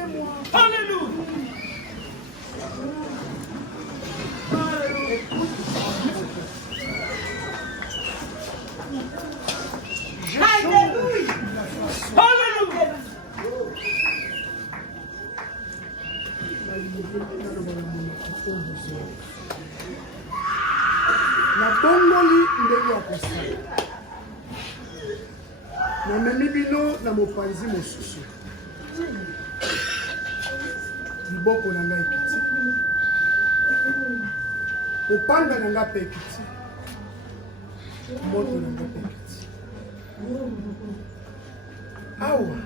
écoutez-moi. Alléluia. Alléluia. Alléluia. Na bongoli ndenge ya kosala. Namemi bino na mopanzi mosusu. Liboko na ngai ekiti. Opanga na ngai mpe ekiti. Moto na ngai mpe ekiti. Awa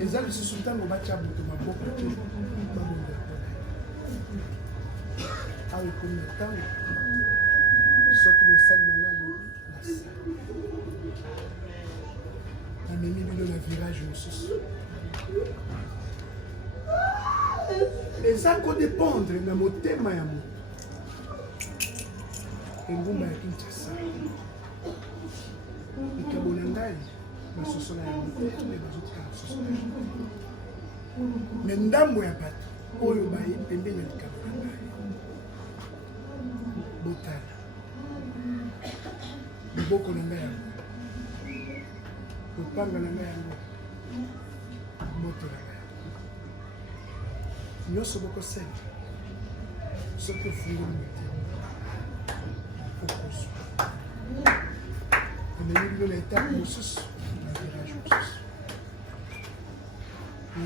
eza lisusu ntango batya moto maboko te babonga mpona awa ekomi na ntango soki mosali na ngai nasala namemi bino na virage mosusu eza kodépendre na motema ya moto engumba ya Kinshasa likabo na ngai basosola ya moto me bazotika basosola ya moto me ndambo ya bato oyo baye pembeni ya likabo na ngai botala liboko na ngai yango lopanga na ngai yango moto na ngai nyonso bokosala soki ofungoli motema okozwa amemi bino na etape mosusu na virage mosusu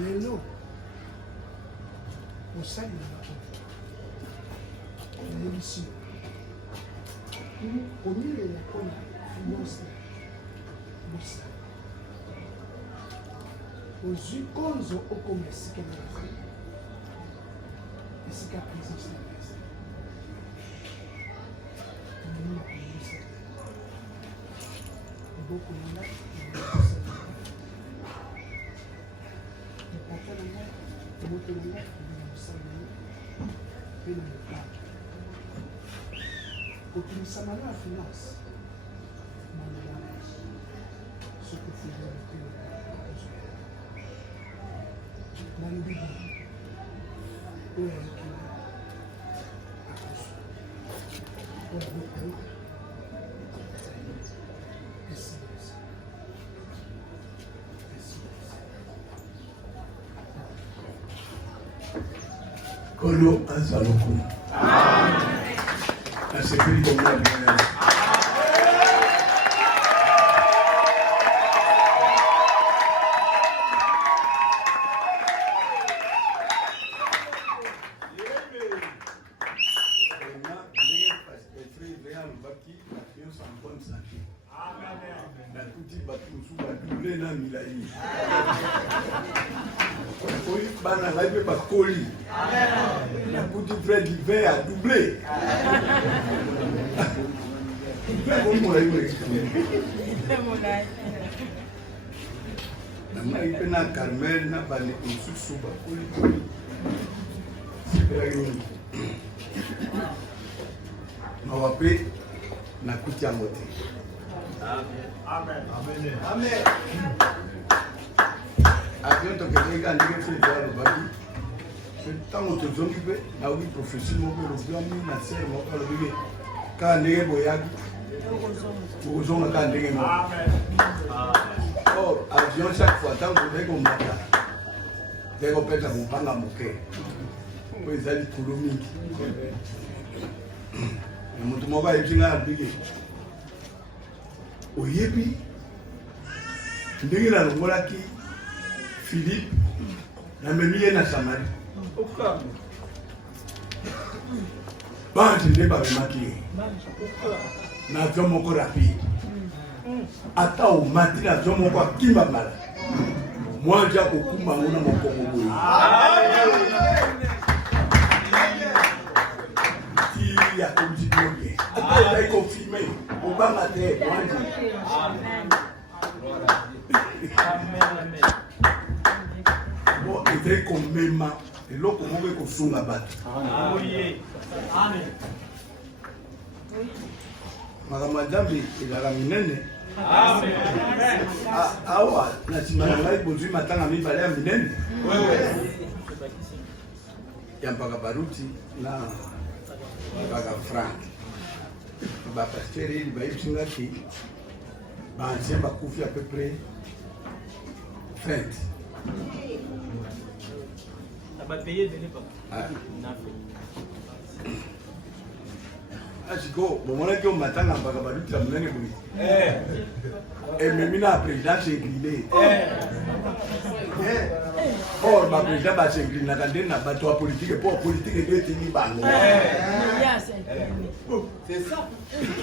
lelo osali na bango nayebisi komilela mpona finance mosala ozwi konzo okoma esika na esika présence na pesa amemi na koyebisa liboko na ngai epata na ngai moto na ngai na mosala na ngai mpe na mopanga kotumisama na finance malobana soki ofungela mpe nalobi oyo azokila akoso oyo abokauka Kolo azaloko. Asepeli kwa mwana. Bana ngai ba koli. Na kuti frère d'hiver a doublé. Comment la yule na mai pena Carmel na bale kususu ba koli. Mawape na kuti ya mote. Amen. Amen. Amen. Avion to keleka ndike frère ya Lobaki. Tango tozongi pe na wi professeur moko lobiami na sere moko lobi ka ndenge boyaki ozonga ka ndenge moko. Oh, avion chaque fois tango ndeko mata ndeko peta mupanga moke po ezali kulo mingi na moto moko ayebi nga abike oyebi ndenge nalongolaki Philippe na memi ye na Samarie bantu nde babemaki ye na avion moko rapide ata omati na avion moko akimba mbala mwanja kokumba ngo na mokongo boye ti akomisi bioke ata ezali kofilme obanga te mwanja bon ezali komema eloko moko ekosunga bato makambo ya Nzambe ezalaka minene awa na nsima na ngai bozwi matanga mibale ya minene ya mpaka baruti na mpaka frank bapasteur eli bayebisi ngaki baancien bakufi à peu près 20. Asiko bomonaki o matanga mpaka baruti ya monene boye ememi na président s'incline or baprésident basinclinaka nde na bato ya politike mpo politike nde etili bango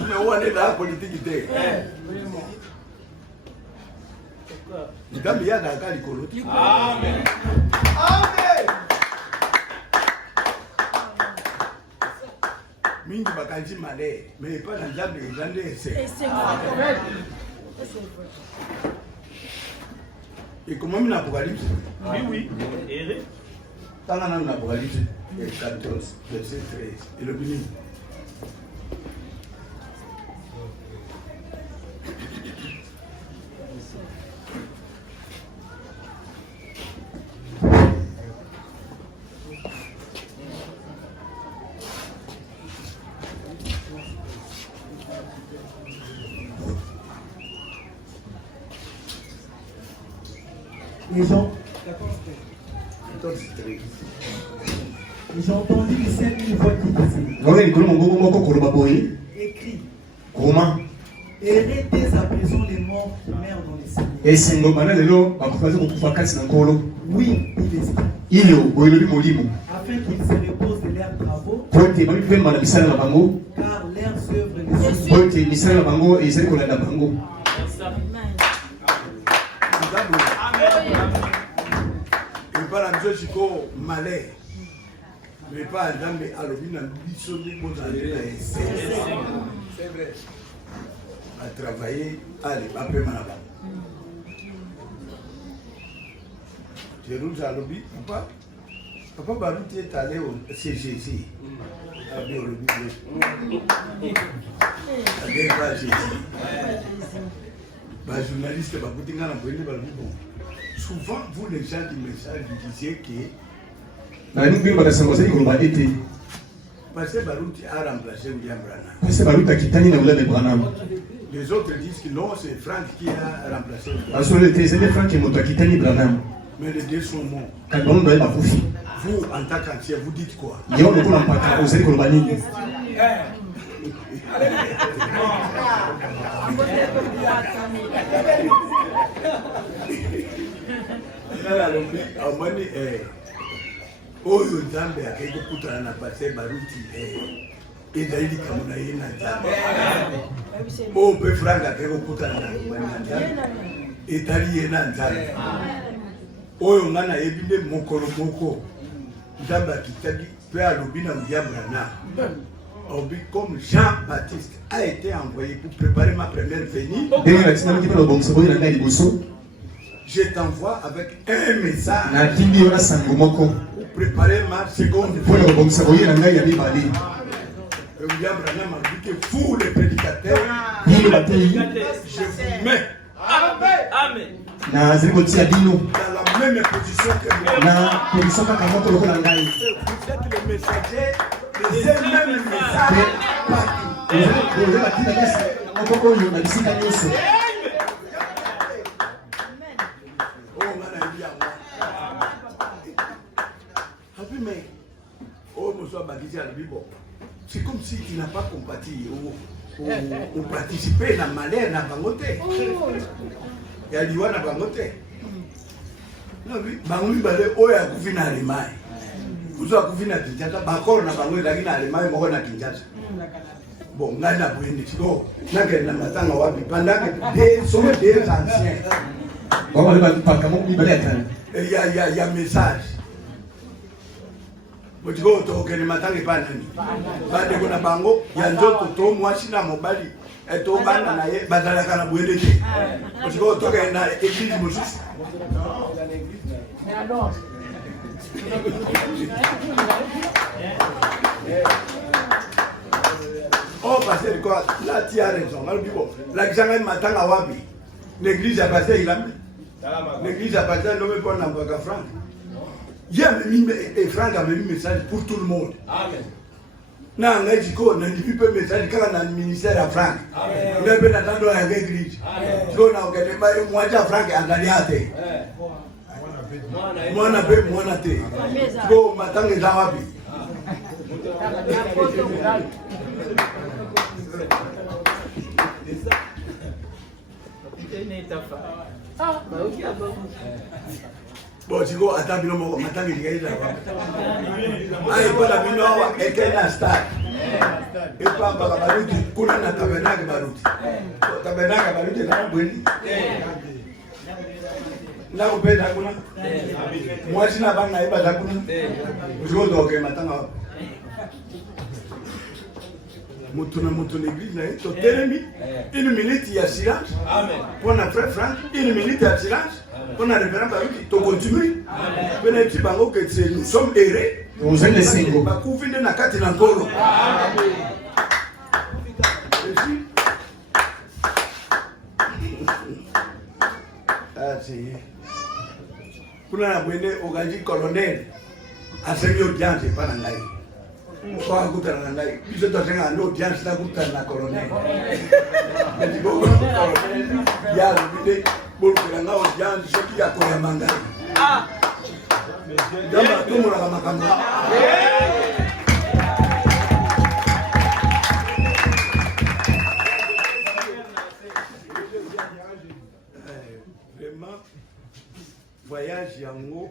me wana ezala politike te nzambe yazalaka likolo te mingi bakanzi malere me epa na nzambe eza nde ese ekomami na apocalypse tanga nanu na apocalypse 14 verset 13 elobi nini J'ai entendu 5000 voix qui disaient écrit Romain. Héritez à présent les morts qui meurent dans les Seigneurs. Et c'est normal, Oui, dit l'Esprit. Afin qu'ils se reposent de leurs travaux, car leurs œuvres les sont. epala biso sikoyo malere me epa ya nzambe alobi na biso nde bozali na ese batravaille ale bapema na bango jérusa alobi papa baruti etale cgc abi olobi adepa cgc bajournaliste bakuti nga na boyende balobi bon souvent, vous les gens du message, vous disiez que parce que Baruti a remplacé William Branham. Les autres disent que non, c'est Frank qui a remplacé William Branham. Mais les deux sont morts. Vous, en tant qu'ancien, vous dites quoi? Amani oyo nzambe akei kokutana na paster baruti ezali likambo na ye na nzambe oyo mpe frank akei kokutana na nzambe etali ye na nzambe oyo nga nayebi nde mokolo moko nzambe akitaki mpe alobi na William Branham obi comme Jean-Baptiste a été envoyé pour préparer ma première venue. Je t'envoie avec un message pour préparer ma seconde venue. William Branham a dit que vous les prédicateurs, je vous mets dans la même position que moi. Vous êtes les messagers des mêmes messages partout. C'est comme si tu n'as pas compati ou participé à la malheur na bangote. Il y a liwa na bangote. Non, oui, bangomi balé oya kufina alimai. Kuzo kufina Kinshasa, bakoro na bangote lakini alimai moko na Kinshasa. Bon, ngana bwende tiko. Nake na matanga wapi pendant que sont des anciens. Il y a message. Motiko toke ni matangi panani. Bande kuna bango ya nzoto to mwasi na mobali eto bana na ye badala kana bwende te. Motiko toke na église mosusu. Oh pasteur quoi là tu as raison la kisanga matanga wapi l'église a passé il a l'église a passé l'homme pour n'importe franc il y a même et Franck a même message pour tout le monde amen na ngaji ko na ndipe message kaka na ministère à Franck amen ngebe na tando ya l'église ko na ngebe ba mwacha Franck angaliate mwana be mwana te ko matanga za wapi bon, tu vois, attends, il y a pas bino etena star. Et pas baruti, kuna na tabernacle baruti. Tabernacle baruti na bweni. Na ubeda kuna. Mwachi na banga iba za kuna. Ujo doke matanga. Mutu l'église na to telemi. Une minute ya silence. Amen. Pour notre frère Franck, une minute ya silence. On a révérend Baruti, tu continues. Nous sommes errés. Nous sommes les singles. Kuna na bwende ogaji colonel asemi audience pa na ngai. Kwa kutana na ngai. Biso totenga no audience na kutana na colonel. Ndi bogo colonel ya bide bolukela nga audience soki ya koya manga. Dama tumura kama kanga. Vraiment voyage yango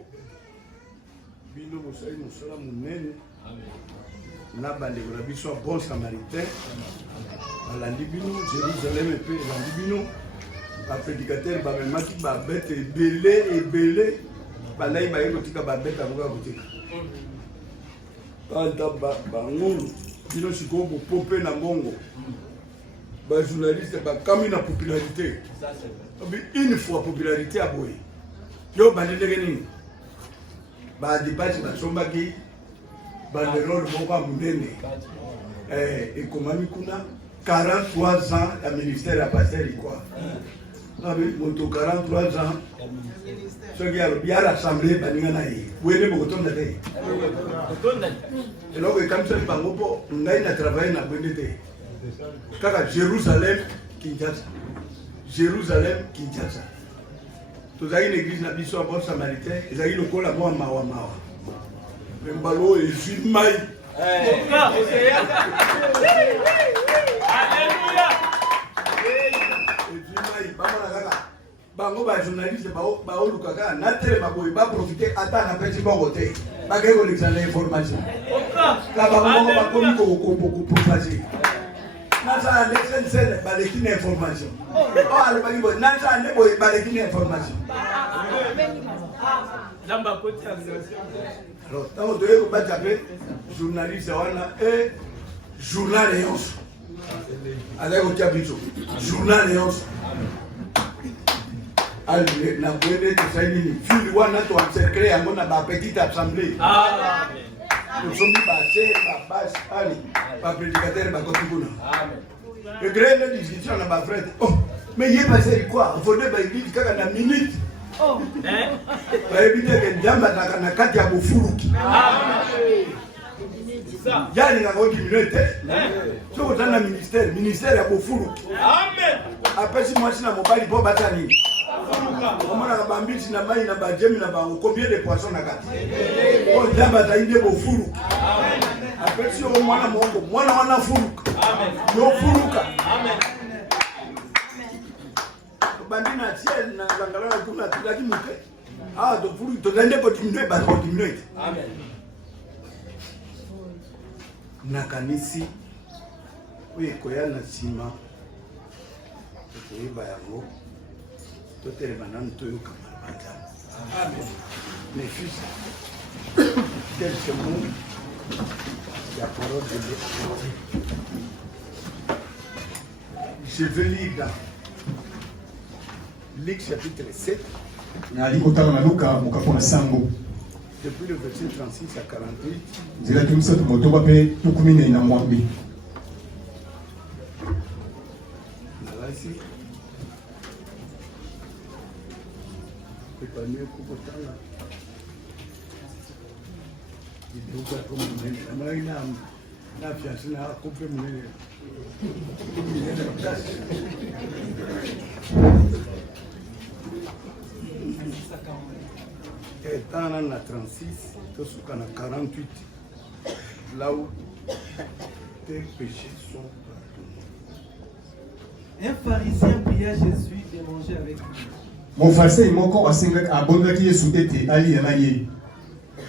bino mosali mosala munene na bandeko na biso ya bon samaritain balandi bino Jérusalem pe balandi bino baprédicateur bamemaki babete ebele balai baye kotika babete akoka kotika ata bangongo bino sikoyo bopope na ngongo bajournaliste bakami na popularité une fois popularité à boye yo bandendeke nini badepasi basombaki banderole moko ya monene ekomami kuna 43 ans ya ministère ya pasteur quoi moto 43 ans soki alobi ya rassemble baninga na ye wene bokotonda te eloko ekamisaki bango mpo ngai na travaille na bwende te kaka Jérusalem Kinshasa tozali na église na biso ya bon samaritain ezali lokola mwa mawa mbalo oyo ezwi mai bamona kaka bango bajournaliste baoluka kaka natelema boye baprofite ata na pesi bongo te bakei kolekisa na information ka bango moko bakomi kopropage nasala ndesensele baleki na information o alobaki boye nasala nde boye baleki na information alors ntango toye kobatya mpe journaliste wana journal yonso azali kotya biso journal yonso na bwende tosali nini fili wana toencercle yango na bapetite assemblée tosomi basere babasi ali baprédicateur bakoti kuna egrene discussion na bafrete mais ye baseri quoi fode baeglise kaka na minute bayebi teke nzambe azalaka na kati ya bofuluki yalingaka dimine te soki oza na ministère ya bofuluki apesi mwasi na mobali mpo bata nini omonaka bambisi na mai na bajemi na bango combien de poisson na kati po nzambe azali nde bofuluki apesi yo mwana moko mwana wana fuluka yofuluka bandi na ciel na zangala kuna tulaki muke tofuluki tozali nde kodiminue bato kodiminue te nakanisi oyo ekoya na nsima tokoyeba yango totelema nanu toyoka malobata mes fils quelques mots ya parole de l'Éternel. Je veux lire dans Luc chapitre 7 nalikotala na Luka mokapona sango depuis le verset 36 à 48. nzela tumisatu motoba mpe tukumi na mwambi makasi epanie kokotala iduka ko munene amai na fiansi na couple munene étant na 36 tosuka na 48 là où tes péchés sont pardonnés. Un pharisien pria Jésus de manger avec lui. Mon pharisien moko abondaki Yesu ete ali na ye.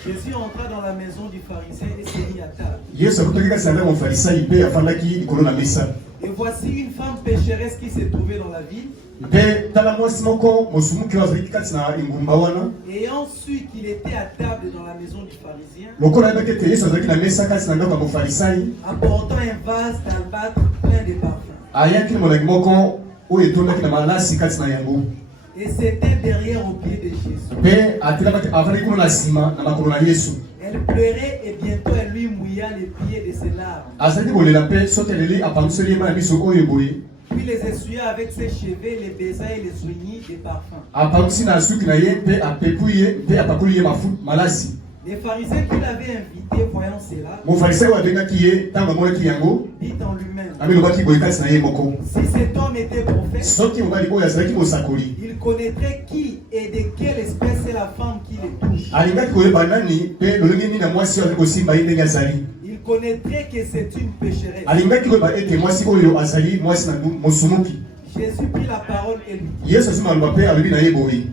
Jésus entra dans la maison du pharisien et s'est mis à table. Yesu akutaki kasi na mon pharisien pe afandaki likolo na mesa. Et voici une femme pécheresse qui s'est trouvée dans la ville. Pe tala mwasi moko mosumuki wazalaki kati na ingumba wana. Ayant su qu'il était à table dans la maison du pharisien, Lokola ayebaki ete Yesu azalaki na mesa kati na ndako ya mofarisayi. apportant un vase d'albâtre plein de parfums. Ayaki na molangi moko oyo etondaki na malasi kati na yango. Et c'était derrière au pied de Jésus. Pe atelamaki avandaki kuna na nsima na makolo na Yesu. Elle pleurait et bientôt elle lui mouilla les pieds de ses larmes. Azalaki kolela pe soki aleli apangisoli ye ma na miso oyo boye. Puis les essuya avec ses cheveux, les baisa et les soignit des parfums. Apangisi na suki na ye pe apepui ye pe apakoli ye malasi. Les pharisiens qui l'avaient invité, voyant cela, Mofarisayi oyo abengaki ye ntango amonaki yango dit en lui-même, amilobaki boye kati na ye moko. si cet homme était prophète, Soki mobali oyo azalaki mosakoli il connaîtrait qui et de quelle espèce est la femme qui le touche. alingaki koyeba nani pe lolenge nini na mwasi oyo azali kosimba ye ndenge azali. Il connaîtrait que c'est une pécheresse. Alingaki koyeba ete mwasi oyo azali mwasi na mosumuki. Jésus prit la parole et lui dit, Yesu azima aloba pe alobi na ye boye,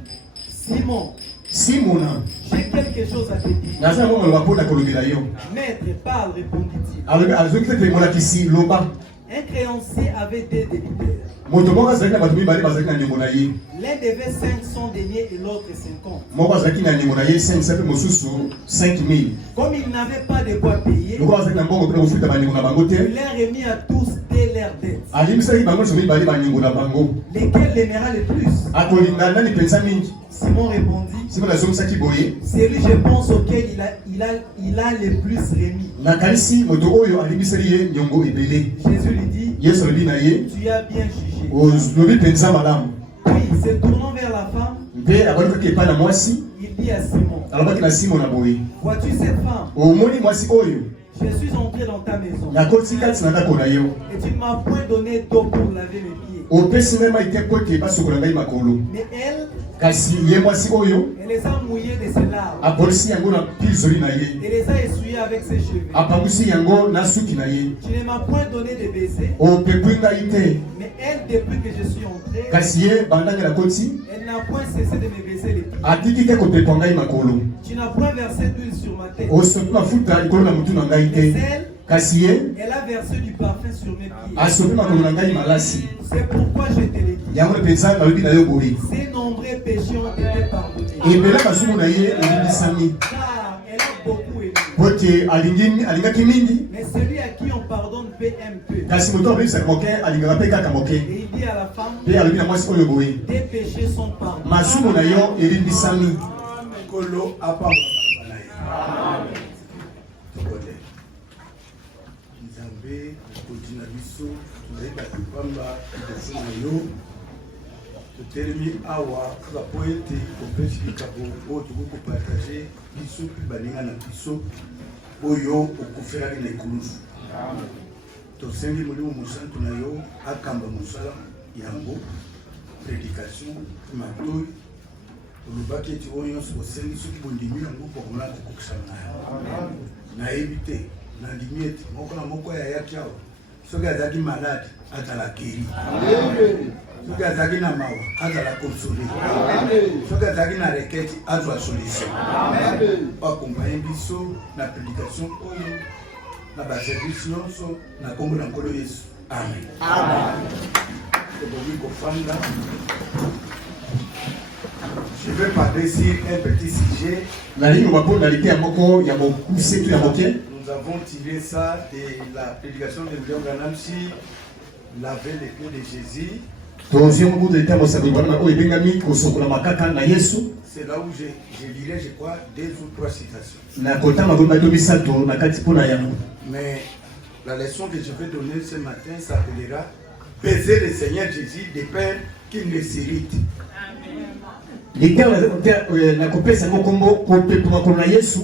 Simon, simona j'ai quelque chose à te dire. naza ngo maloba mpo na kolobela yo. Maître, parle, répondit-il. Alobi azoki te pe molakisi loba. Un créancier avait deux débiteurs. Moto moko azalaki na bato mibale bazalaki na ndembo na ye. L'un devait 500 deniers et l'autre 50. Moko azalaki na ndembo na ye 500 pe mosusu 5000. Comme il n'avait pas de quoi payer, Lokola azalaki na mbongo mpe na kofuta bandeko na bango te, il leur remis à tous dès leurs dettes. alimbisaki bango nyonso mibale bandeko na bango. Lequel l'aimera le plus? Akolinga nani mpenza mingi? Simon répondit, Simon azongisaki boye, celui je pense auquel il a le plus remis. nakanisi moto oyo alimbiseli ye nyongo ebele. Jésus lui dit, Yesu alobi na ye, tu as bien jugé. olobi mpenza malamu. Puis, se tournant vers la femme, Mpe abalukaki epai na mwasi, il dit à Simon, alobaki na Simon na boye, vois-tu cette femme? omoni mwasi oyo Je suis entré dans ta maison nakoti kati na ndako na yo, et tu ne m'as point donné d'eau pour laver mes pieds. opesi ngai mai te mpo ete basokola ngai makolo. Mais elle, Kasi ye mwasi oyo elle les a mouillés de ses larmes apolisi yango na pilizoli na ye, et les a essuyés avec ses cheveux. apangwisi yango na suki na ye. Tu ne m'as point donné de baiser, Opepwi ngai te, mais elle, depuis que je suis entré, kasi ye bandanga na koti elle n'a point cessé de me baiser les pieds. atiki te kopepwa ngai makolo. Tu n'as point versé d'huile sur ma tête. Osopi mafuta likolo na mutu na ngai Mais te, elle, kasi ye elle a versé du parfum sur mes pieds. asopi makolo na ngai malasi. C'est pourquoi je te l'ai dit. Yango mpenza nalobi na yo boye, Ses nombreux péchés ont été pardonnés. ebele masumu na ye elimbisami, Car elle a beaucoup aimé. po ete alingaki mingi, Mais celui à qui on pardonne paie un peu. kasi moto abebisaka moke alingaka mpe kaka moke. Et il dit à la femme, Mpe alobi na mwasi oyo boye, tes péchés sont pardonnés. masumu na yo elimbisami. Kolo apambola na ye. Tokole. Nzambe kotina biso toyeba kopamba liboso na yo. Totelemi awa kaka po ete kopesi likambo oyo tokoki kopartage biso mpe baninga na biso oyo okufelaki na ekulusu. Tosengi molimo mosantu na yo akamba mosala yango prédication matoi olobaki eti oyo nyonso osengi soki bondimi yango bokomona kokokisana na yo. Nayebi te nandimi ete moko na moko ayaki awa soki azalaki malade azala keri, soki azalaki na mawa azala konsole, soki azalaki na reketi azwa solution. Bakompagne biso na prédication oyo na baservice nyonso na kombo na nkolo Yesu. Amen. Tokoki kofanda. Je vais parler sur un petit sujet. Nali mwapo nalite ya moko ya mokuse tu ya moke. Nous avons tiré ça de la prédication de William Branham sur laver les pieds de Jésus. Tozio mbudo ita mosabi bwana oyo bengami kosokola makaka na Yesu. C'est là où je lirai, je crois, 2 ou 3 citations. Na kota magomba to misato na kati pona yango. Mais la leçon que je vais donner ce matin s'appellera baiser le Seigneur Jésus des pères qui ne s'irritent. na kopesa ngo kombo kopetuma kona Yesu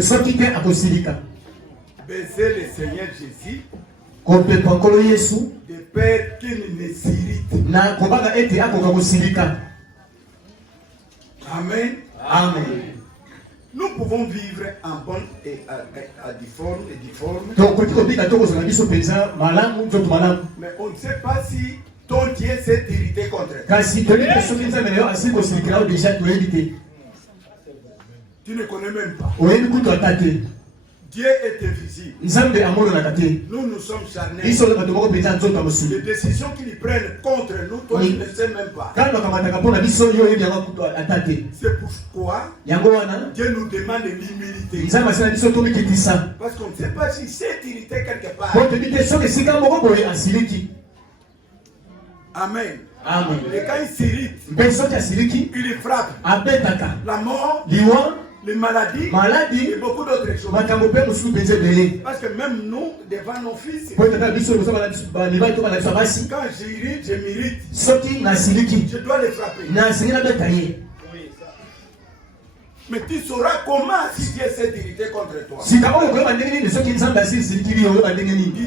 soki te akosilika. Baiser le Seigneur Jésus kopetuma kolo Yesu des pères qui ne s'irritent. na kobanga ete akoka kosilika. Amen. Amen. Nous pouvons vivre en bonne et à difforme. Mais on ne sait pas si ton Dieu s'est irrité contre toi. Tu ne connais même pas. Dieu est invisible. Nous nous sommes charnels. Les décisions qu'ils prennent contre nous, toi tu ne sais même pas. C'est pourquoi Dieu nous demande l'humilité. Parce qu'on ne sait pas s'il s'est irrité quelque part. Amen. Amen. Et quand il s'irrite, il frappe. La mort, les maladies et beaucoup d'autres choses. Parce que même nous, devant nos fils, quand j'irrite, je m'irrite. Je dois les frapper. Mais tu sauras comment si Dieu s'est irrité contre toi. Du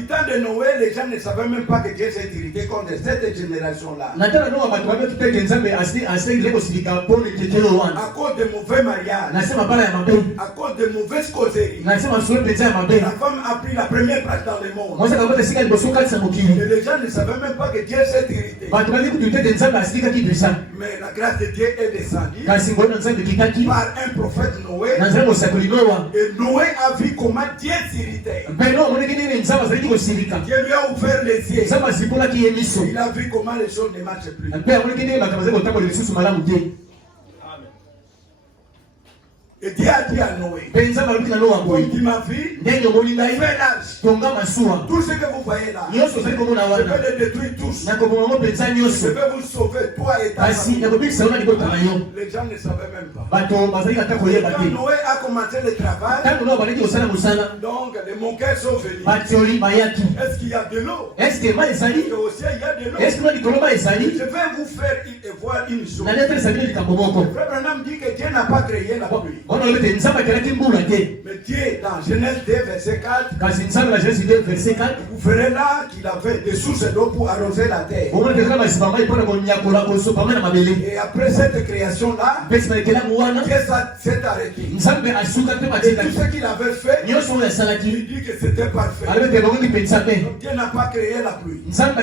temps de Noé, les gens ne savaient même pas que Dieu s'est irrité contre cette génération-là. À cause de mauvais mariages, à cause de mauvaises causeries, la femme a pris la première place dans le monde. Et les gens ne savaient même pas que Dieu s'est irrité. Mais la grâce de Dieu est descendue par un prophète Noé. Et Noé a vu comment Dieu s'irritait. Dieu lui a ouvert les yeux. Il a vu comment les choses ne marchent plus. Et Dieu a dit à Noé, comme tu m'as vu, fais l'âge. Tout ce que vous voyez là, je vais les détruire tous. Je vais vous sauver, toi et ta famille. Les gens ne savaient même pas. Quand Noé a commencé le travail, donc les monquets sont venus. Est-ce qu'il y a de l'eau? Et au ciel, il y a de l'eau. Je vais vous faire voir une chose. Frère Branham dit que Dieu n'a pas créé la pluie. Mais Dieu, dans Genèse 2, verset 4, vous verrez là qu'il avait des sources d'eau pour arroser la terre. Et après cette création-là, Dieu s'est arrêté. Et tout ce qu'il avait fait, il dit que c'était parfait. Donc Dieu n'a pas créé la pluie. C'est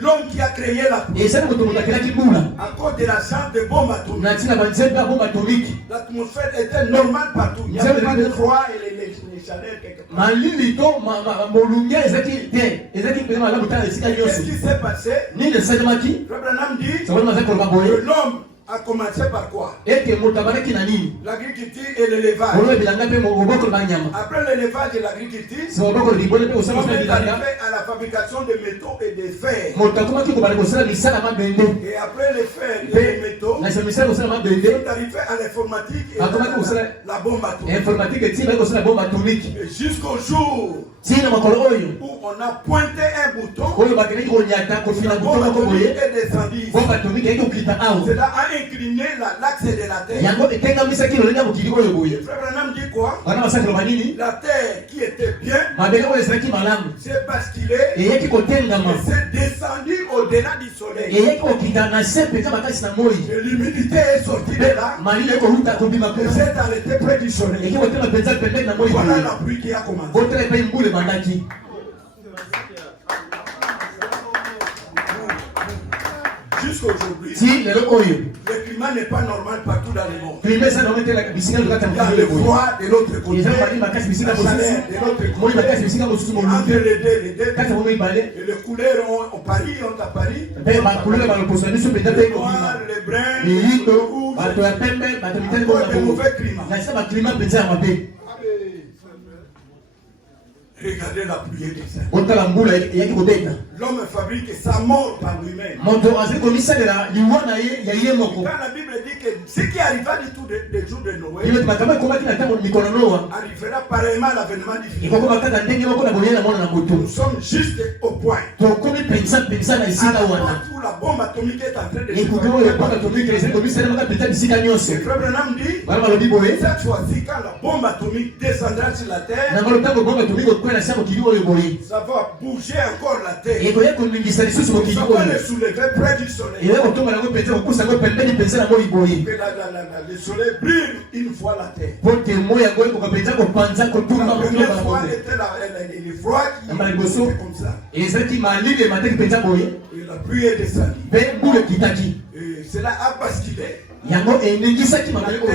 l'homme qui a créé la pluie. À cause de la chance de bombes atomiques. L'atmosphère était normale partout. Il n'y avait pas de froid et les chaleurs quelque part. Qu'est-ce qui s'est passé? Frère Branham dit que l'homme a commencé par quoi? L'agriculture et l'élevage. Après l'élevage et l'agriculture, on est arrivé à la fabrication de métaux et de fer. Et après les fers et les métaux, on est arrivé à l'informatique et à la bombe atomique. Et jusqu'au jour où on a pointé un bouton, la bombe atomique est descendue. Cela a incliné l'axe de la terre. Frère Branham dit quoi? La terre qui était bien s'est basculée et s'est descendue au-delà du soleil. Et l'humidité est sortie de là et s'est arrêtée près du soleil. Voilà la pluie qui a commencé. Jusqu'aujourd'hui, le climat n'est pas normal partout dans le monde. Il y a le froid de l'autre côté, la chaleur de l'autre côté. Entre les deux, et les couleurs ont Paris, ont à Paris. Les noirs, les bruns, les rouges, de mauvais climats. Regardez la pluie des saints. l'homme fabrique sa mort par lui-même. Moto azali komisalela liwa na ye ya ye moko. Quand la Bible dit que ce qui arriva du tout des jours de Noé Ile tumatama komaki na tango mikono Noa. arrivera pareillement à l'avènement du Fils. Iko koma kaka ndenge moko na boyela mona na moto. Nous sommes juste au point. To komi pensa na isika wana. Où la bombe atomique est en train de se Iko koma le paka to mike ezali komisalela maka peta bisika nyonso. Le frère Branham dit, Bana balobi boye. cette fois-ci, quand la bombe atomique descendra sur la terre, Na ngolo tango bomba to mike kwela sako kili oyo boye. ça va bouger encore la terre. Iko yako ningisa lisusu mo kili Ça va oyo. le soulever près du soleil. Ile ko tonga ngo pensa ko kusa ngo pembeni pensa na mo iboye. Que le soleil brille une fois la terre. Pote moya ngo ko pensa ko panza ko tumba La mo première tumba fois mo. était le froid qui était comme ça. Ezaki malile mataki pensa boye. Et la pluie est descendue. Pe bule kitaki. Et cela a basculé. Yango eningisaki mabele oyo.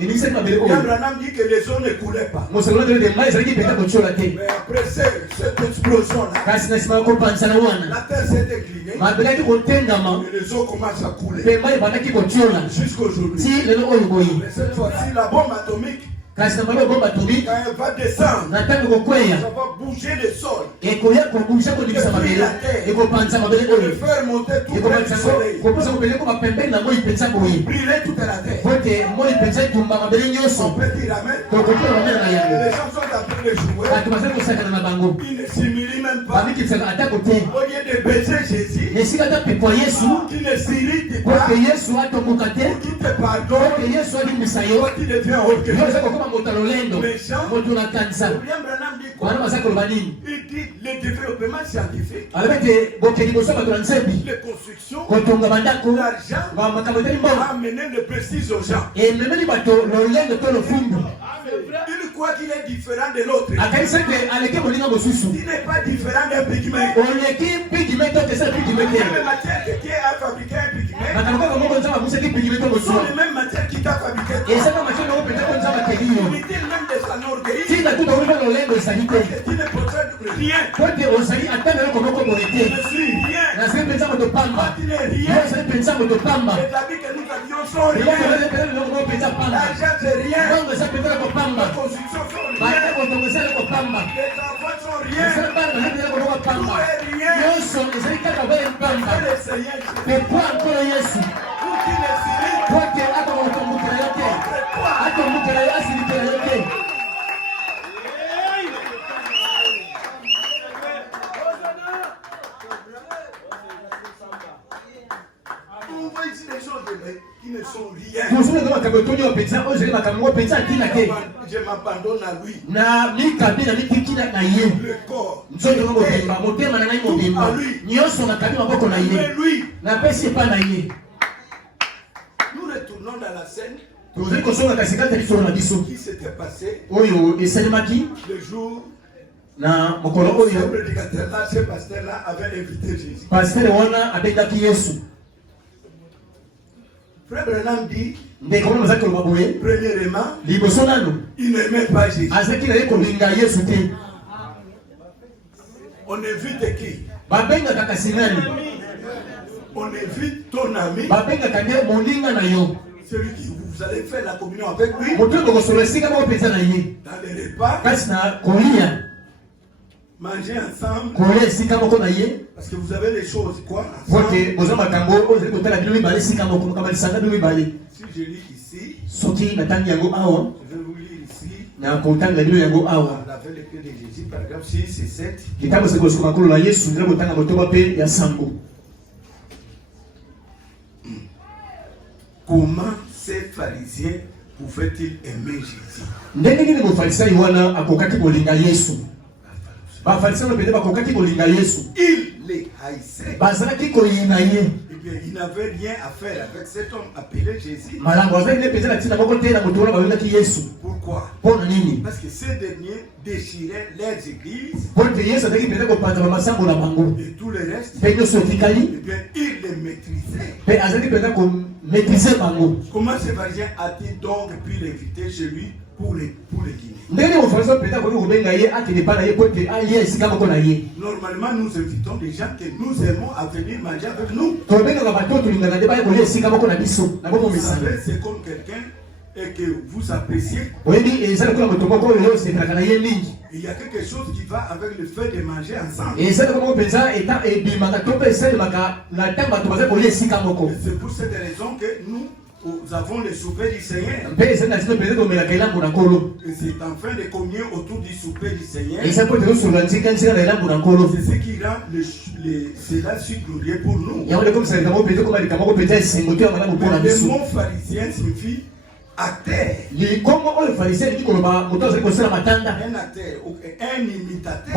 Eningisaki mabele oyo. Branham dit que les eaux ne coulaient pas. Mosolo de mai ezalaki pensa ko chola te. Mais après cette explosion-là, Kasi na sima ko panza na wana. la terre s'est inclinée Mabelaki ko tengama. et les eaux commencent à couler. Pe mai bandaki ko chola. Jusqu'aujourd'hui. Si lelo oyo boye. Mais cette fois-ci, la bombe atomique, Kasi na mabele bomba tobi. quand elle va descendre, Na tango ko kweya. ça va bouger le sol. Ekoya ko bouger ko ningisa mabele. Eko panza mabele Et le oyo. faire monter tout Eko près du panza soleil. ko posa ko pele ko mapembeni na mo ipensa boye. Brûler toute la terre. Pote mo ipensa tumba mabele On nyonso. peut dire amen. To ko tola mabele na yango. Les gens sont en train de jouer. Bato bazali kosakana na bango. Ils ne s'humilient même pas. Babikisaka atako te. Au lieu de baiser Jésus, Esika ta pepo Yesu. qui ne s'irrite Pour pas, que Yesu atomboka te. qui te Pour pardonne, que Yesu alimbisa yo. qui devient orgueilleux. Yo eza kokoma moto alolendo. Moto na kanisa. William Branham dit quoi? Wana baza koloba nini? Il dit le développement scientifique, Alobi ete bokeli liboso bato na nzembi. les constructions, Kotonga bandako. l'argent Bamakambo etali mbongo. a amené le prestige aux gens. Ememeli bato lolendo to lofumbu. Il croit qu'il est différent de l'autre. Akanisa ete aleki moninga mosusu. Il n'est pas différent d'un pygmée. Oleki pigime to kesa pigime La te. même matière que qui a fabriqué un pygmée Makambo kaka moko nzamba museki pigime to sont mosusu. les mêmes matières qui t'a fabriqué. Ezaka machino moko penza ko nzamba keli yo. Inutile même de s'en orgueillir. Tina kuta wimba lolendo ezali te. Tu ne possèdes rien. Pote ozali ata eloko moko boye Je te. ne suis rien. Nazali penza moto pamba. Tu n'es Yo rien. ozali penza moto pamba. Les habits que nous avions sont Eloko rien. ozali penza eloko moko penza pamba. L'argent c'est rien. Bongo eza penza eloko La pamba. construction sont Bata rien. kotongo eza eloko pamba. Les enfants sont rien. Ezali bana bazali penza eloko moko pamba. Tout est rien. Nyonso ezali kaka bale pamba. C'est le Seigneur Jésus. Pekwa nkolo Yesu. Tout qui ne s'irrite. Pote akomotombukela yo te. Atombukela yo asilikela yo te. On voit ici des choses qui ne sont rien. Tozomona makambo etoni yo penza oyo ezali makambo ngo penza atina te. Je m'abandonne à lui. Na mikabi na mitikina na ye. Le corps. Nzoto ngo mobimba motema na ngai mobimba. Nyonso nakabi maboko na ye. Mais lui, Napesi epa na ye. nous retournons dans la scène Tozali kosonga kasi kati ya lisolo na biso. qui s'était passée Oyo esalemaki le jour na mokolo où ce oyo prédicateur-là, ce pasteur-là avait invité Jésus. pasteur wana abengaki Yesu. Frère Branham dit, Ndeko mwana bazali koloba boye. premièrement, Liboso nano il n'aimait pas Jésus. azalaki na ye kolinga Yesu te. On invite qui? Babengaka kasi nani? On invite ton ami, Babengaka nde moninga na yo. celui qui vous allez faire la communion avec lui, Moto oyo bokosolola esika moko mpenza na ye. dans les repas, Kasi na kolia. manger ensemble, Kolia esika moko na ye. parce que vous avez les choses, quoi, ensemble. Pote boza makambo oyo ezali kotala bino mibale esika moko makambo lisanga bino mibale. Si je lis ici, Soki natangi yango awa je vais vous lire ici, na kotanga bino yango awa. on avait le cœur de Jésus, paragraphe 6 et 7. Kitabu siko siko makulu na Yesu ndira kotanga motoba pe ya sango. Comment ces pharisiens pouvaient-ils aimer Jésus? Ndenge nini mofarisayi wana akokaki kolinga Yesu? Bafarisayi wana pende bakokaki kolinga Yesu. Ils les haïssaient. Bazalaki koyina ye. Eh bien, ils n'avaient rien à faire avec cet homme appelé Jésus. Malango azali ne penza na tina moko te na moto wana babengaki Yesu. Pourquoi? Mpona nini? Parce que ces derniers déchiraient leurs églises Pote Yesu azalaki penza kopanza bamasango na bango. et tout le reste. Mpe nyonso Eh etikali. bien, ils les maîtrisaient. Mpe azalaki penza komaîtrize bango. Comment ces pharisiens a-t-il donc pu l'inviter chez lui pour les guider? Ndenge mofarisi penza koki kobenga ye akende epai na ye po ete alia esika moko na ye. Normalement, nous invitons des gens que nous aimons à venir manger avec nous. Tobengaka bato tolingaka nde baya kolia esika moko na biso na Vous bomomesana. savez, c'est comme quelqu'un et que vous appréciez, il y il y a quelque chose qui va avec le fait de manger ensemble. et c'est pour cette raison que nous avons le souper du Seigneur. et Et c'est en fin de communion autour du souper du Seigneur. C'est ce qui rend cela si glorieux pour nous. Le mot pharisien signifie acteur. Un acteur, un imitateur.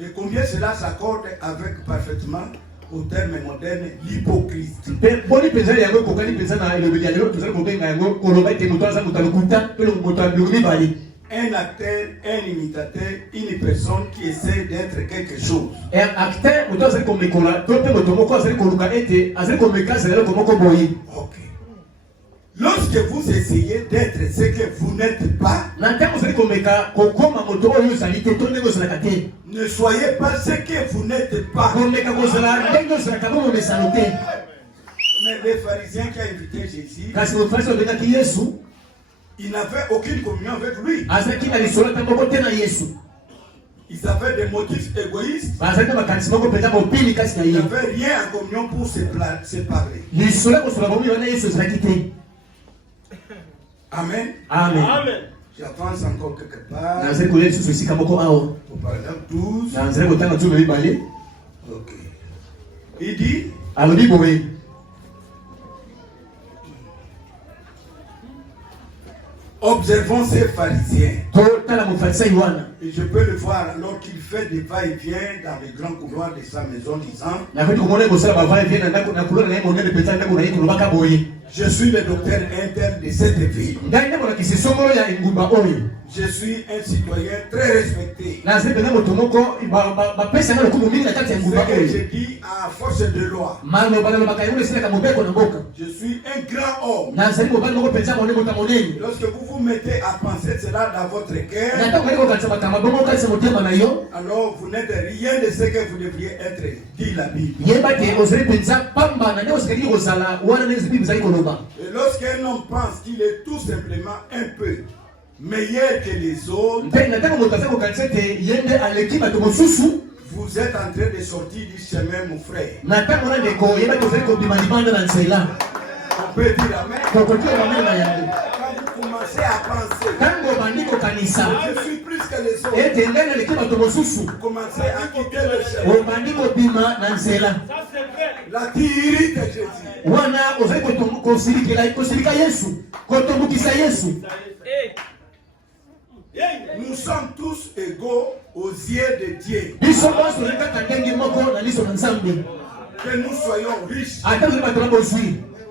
Et combien cela s'accorde avec parfaitement au terme moderne, l'hypocrite. Un acteur, un imitateur, une personne qui essaie d'être quelque chose. Ok. Lorsque vous essayez d'être ce que vous n'êtes pas, ne soyez pas ce que vous n'êtes pas. Mais les pharisiens qui ont invité Jésus, ils n'avaient aucune communion avec lui. Ils avaient des motifs égoïstes. Ils n'avaient rien en communion pour se parler. Amen. Amen. J'avance encore quelque part. Pour paragraphe 12. Ok. Il dit, observons ces pharisiens. Et je peux le voir alors qu'il fait des va-et-vient dans les grands couloirs de sa maison disant, je suis le docteur interne de cette ville. Je suis un citoyen très respecté. Ce que je dis à force de loi. Je suis un grand homme. Lorsque vous vous mettez à penser cela dans votre cœur, alors vous n'êtes rien de ce que vous devriez être, dit la Bible. Et lorsqu'un homme pense qu'il est tout simplement un peu meilleur que les autres, vous êtes en train de sortir du chemin, mon frère. On peut dire amen. Quand vous commencez à penser, je suis plus que les autres, vous commencez à quitter le chemin. La théorie de Jésus. Nous sommes tous égaux aux yeux de Dieu. Que nous soyons riches,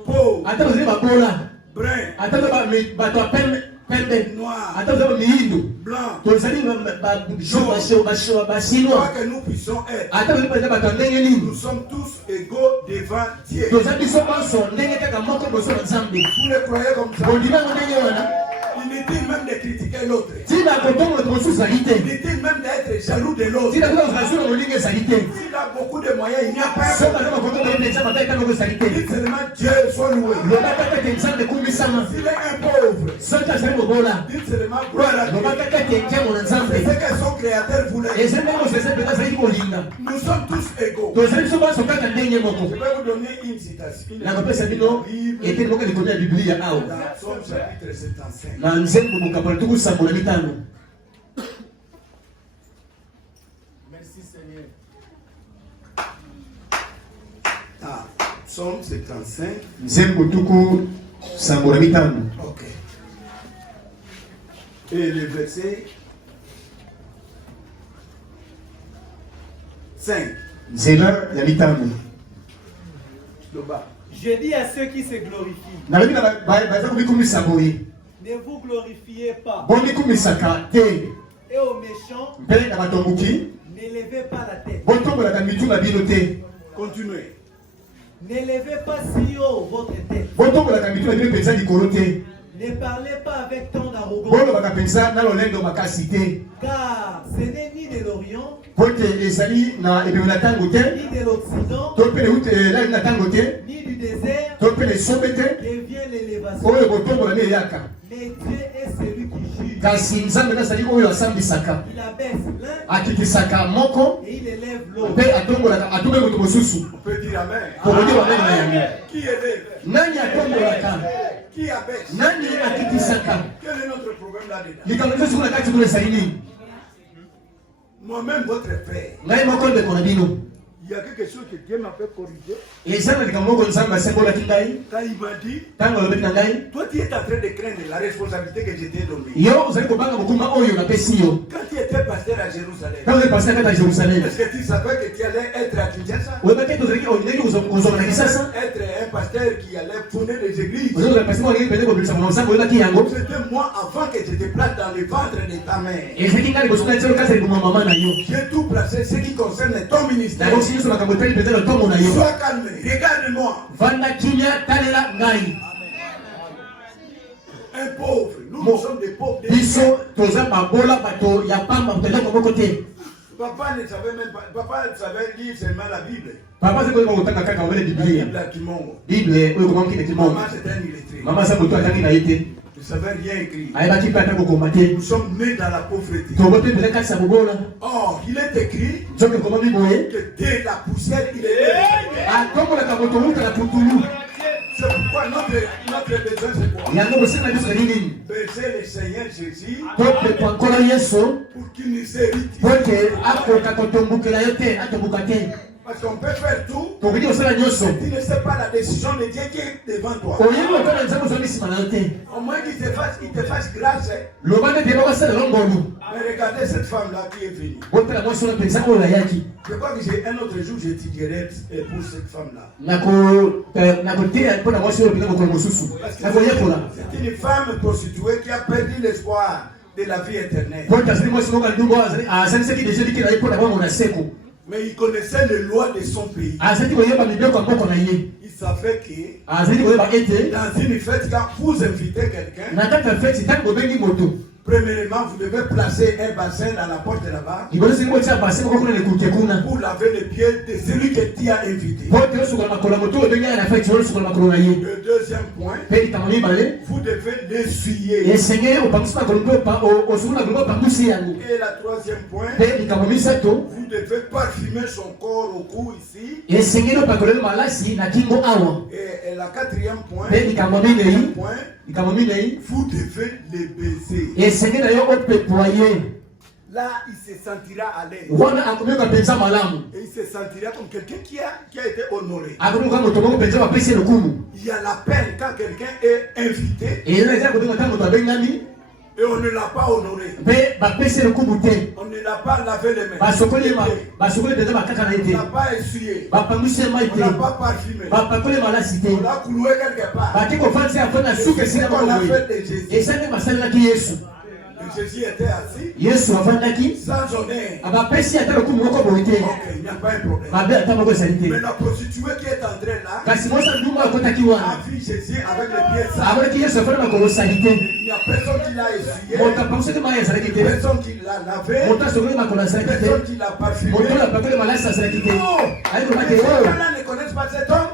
pauvres, bruns, noirs, blancs, quoi que nous puissions être, nous sommes tous égaux devant Dieu. Vous le croyez comme ça? Inutile même de critiquer l'autre. Inutile même d'être jaloux de l'autre. S'il a beaucoup de moyens, il n'y a pas un problème. Dites seulement Dieu soit loué. S'il est un pauvre, dites seulement gloire à Dieu. C'est ce que son créateur voulait. Nous sommes tous égaux. Je vais vous donner une citation. Dans Psaume chapitre 75. Merci Seigneur. Psaume 75. Ok. Et le verset 5. Le bas. Je dis à ceux qui se glorifient, ne vous glorifiez pas. Et aux méchants, n'élevez pas la tête. Continuez. N'élevez pas si haut votre tête. Ne parlez pas avec tant d'arrogance. Car ce n'est ni de l'Orient, ni de l'Occident, ni du désert, devient l'élévation. Mais Dieu est celui qui juge. Il abaisse l'un et il élève l'autre. On peut dire Amen. Qui élève? Qui abaisse? Quel est notre problème là-dedans? Moi-même, votre frère. Il y a quelque chose que Dieu m'a fait corriger. Quand il m'a dit, toi tu es en train de craindre la responsabilité que je t'ai donnée. Quand tu étais pasteur à Jérusalem, est-ce que tu savais que tu allais être à Kinshasa? Être un pasteur qui allait fonder des églises. C'était moi avant que je te place dans le ventre de ta mère. J'ai tout placé, ce qui concerne ton ministère. Sois calme, regarde-moi. Un pauvre, nous sommes des pauvres. Papa ne savait même pas, papa savait lire seulement la Bible. La Bible Maman c'était un illettré. Ne savait rien écrire. Nous sommes nés dans la pauvreté. Or, il est écrit que dès la poussière, il est né. C'est pourquoi notre besoin, c'est quoi? Baiser le Seigneur Jésus pour qu'il nous hérite. Parce qu'on peut faire tout, mais tu ne sais pas la décision de Dieu qui est devant toi. Au moins qu'il te fasse grâce. Mais regardez cette femme-là qui est venue. Je crois que j'ai un autre jour, j'étudierai pour cette femme-là. C'est une femme prostituée qui a perdu l'espoir de la vie éternelle. Mais il connaissait les lois de son pays. Il savait que dans une fête, quand vous invitez quelqu'un, premièrement, vous devez placer un bassin à la porte là-bas pour laver les pieds de celui que tu as invité. Le deuxième point, vous devez l'essuyer. Et la troisième point, vous devez parfumer son corps au cou ici. Et la quatrième point, vous devez les baiser. Là, il se sentira à l'aise. Et il se sentira comme quelqu'un qui a été honoré. Il y a la peine quand quelqu'un est invité et on ne l'a pas honoré. On ne l'a pas lavé les mains. On ne l'a pas essuyé. On ne l'a pas parfumé. On l'a cloué quelque part. C'est ce qu'on a fait de Jésus. Jésus était assis sans honneur. Ok, il n'y a pas un problème. Mais la prostituée qui est entrée là a vu Jésus avec les pieds sales. Il n'y a personne qui l'a essuyé, personne qui l'a lavé, personne qui l'a parfumé. Oh, les gens-là ne connaissent pas cet homme.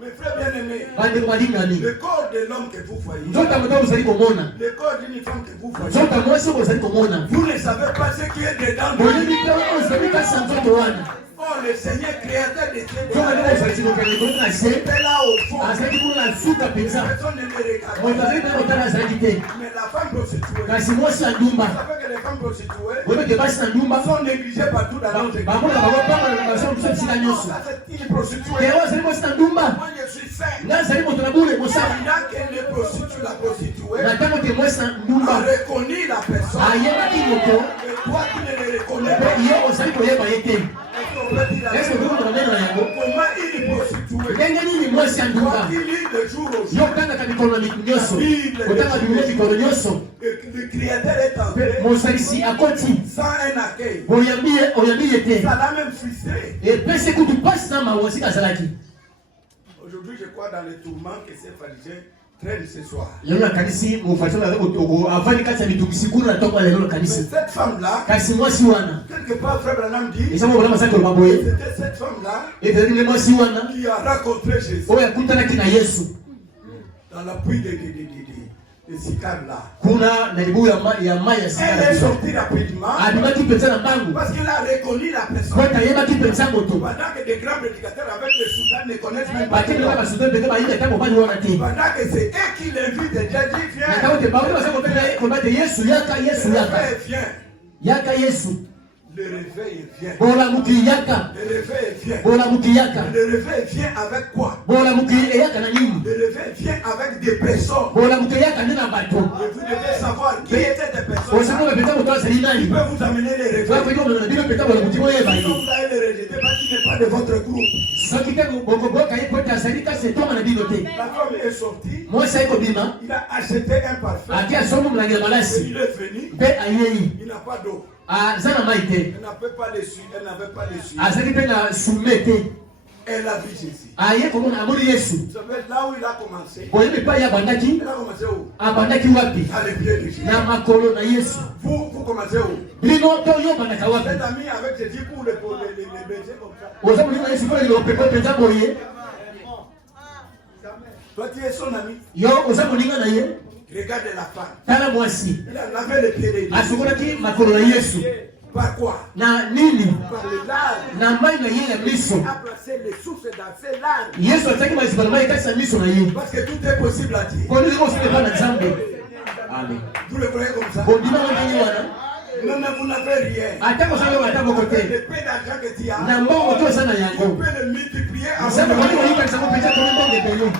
Mes frères bien-aimés, le corps de l'homme que vous voyez, le corps d'une femme que vous voyez, vous ne savez pas ce qui est dedans de lui. Oh, le Seigneur créateur de Dieu était là au fond. Personne ne le regardait. Mais la femme prostituée, vous savez que les femmes prostituées sont négligées partout dans notre église. C'est une prostituée. Moi je suis saint. Pendant que les prostituées, la prostituée a reconnu la personne. Et toi tu ne le reconnais pas. Comment il est prostitué? Le jour le créateur est entré sans un accueil. Ça l'a même frustré. Aujourd'hui, je crois dans les tourments que ces pharisiens traînent ce soir. Mais cette femme-là, quelque part, Frère Branham dit, c'était cette femme-là qui qui a rencontré Jésus oyo akutanaki na Yesu dans la pluie de Sicar là. kuna na libuyu ya mai ya Elle est Sikar sortie rapidement abimaki mpenza na mbangu parce qu'elle a reconnu la personne. kota ayebaki mpenza moto Pendant que des grands prédicateurs avec des soutanes ne connaissent même pas. bakende kaka basude mpenza bayingi ata mobali wana te Pendant que c'est eux qui l'invitent, déjà dit viens. natawo te baoyo baza koba te Yesu yaka Yesu Le yaka réveil vient. yaka Yesu Le réveil vient. bolamuki yaka Le réveil vient. bolamuki yaka Le réveil vient avec quoi? bolamuki eyaka na nini Le réveil vient avec des personnes. bolamuki eyaka nde na bato Et vous devez savoir qui étaient des personnes. osako bapeta moto azali Qui nani peut vous amener les réveils. soki omona bino peta bolamuki boyeba Si ye vous allez les rejeter parce qu'il n'est pas de votre groupe. soki te bokoboka ye koti azali kasi etoma na bino te La femme est sortie. mwasi ayi kobima Il a acheté un parfum. ati asomi molangi ya Et malasi il est venu. mpe ayei Il n'a pas d'eau. aza na mai te Elle n'avait pas de suie. Elle n'avait pas de suie. azali mpe na sume te Elle a vu Jésus. aye komona amoni Yesu Vous savez, là où il a commencé. boyebi epai ye abandaki Il a commencé où? abandaki wapi À les pieds de Jésus. na makolo na Yesu Vous commencez où? bino to yo obandaka Vous wapi êtes amis avec Jésus pour les baiser comme ça. oza molinga Yesu mpo lelo opepo mpenza boye Toi, tu es son ami. yo oza molinga na ye Regarde la femme. tala mwasi Il a lavé les pieds de Jésus. asokolaki makolo na Yesu Par quoi? na nini Par les larmes. na mai na ye ya miso Il a placé les sources dans ses larmes. Yesu atiaki mazipala na mai ekasi na miso na ye Parce que tout est possible à Dieu. po ndenge osokepa na Nzambe amen Vous le voyez comme ça. bondima ndenge wana Même vous n'avez rien. ata kozala ata moko Le te peu d'argent que tu as, na mbongo to oza na tu yango peux le multiplier en Nzambe wali koyibalisango mpenza tona mbongo ebele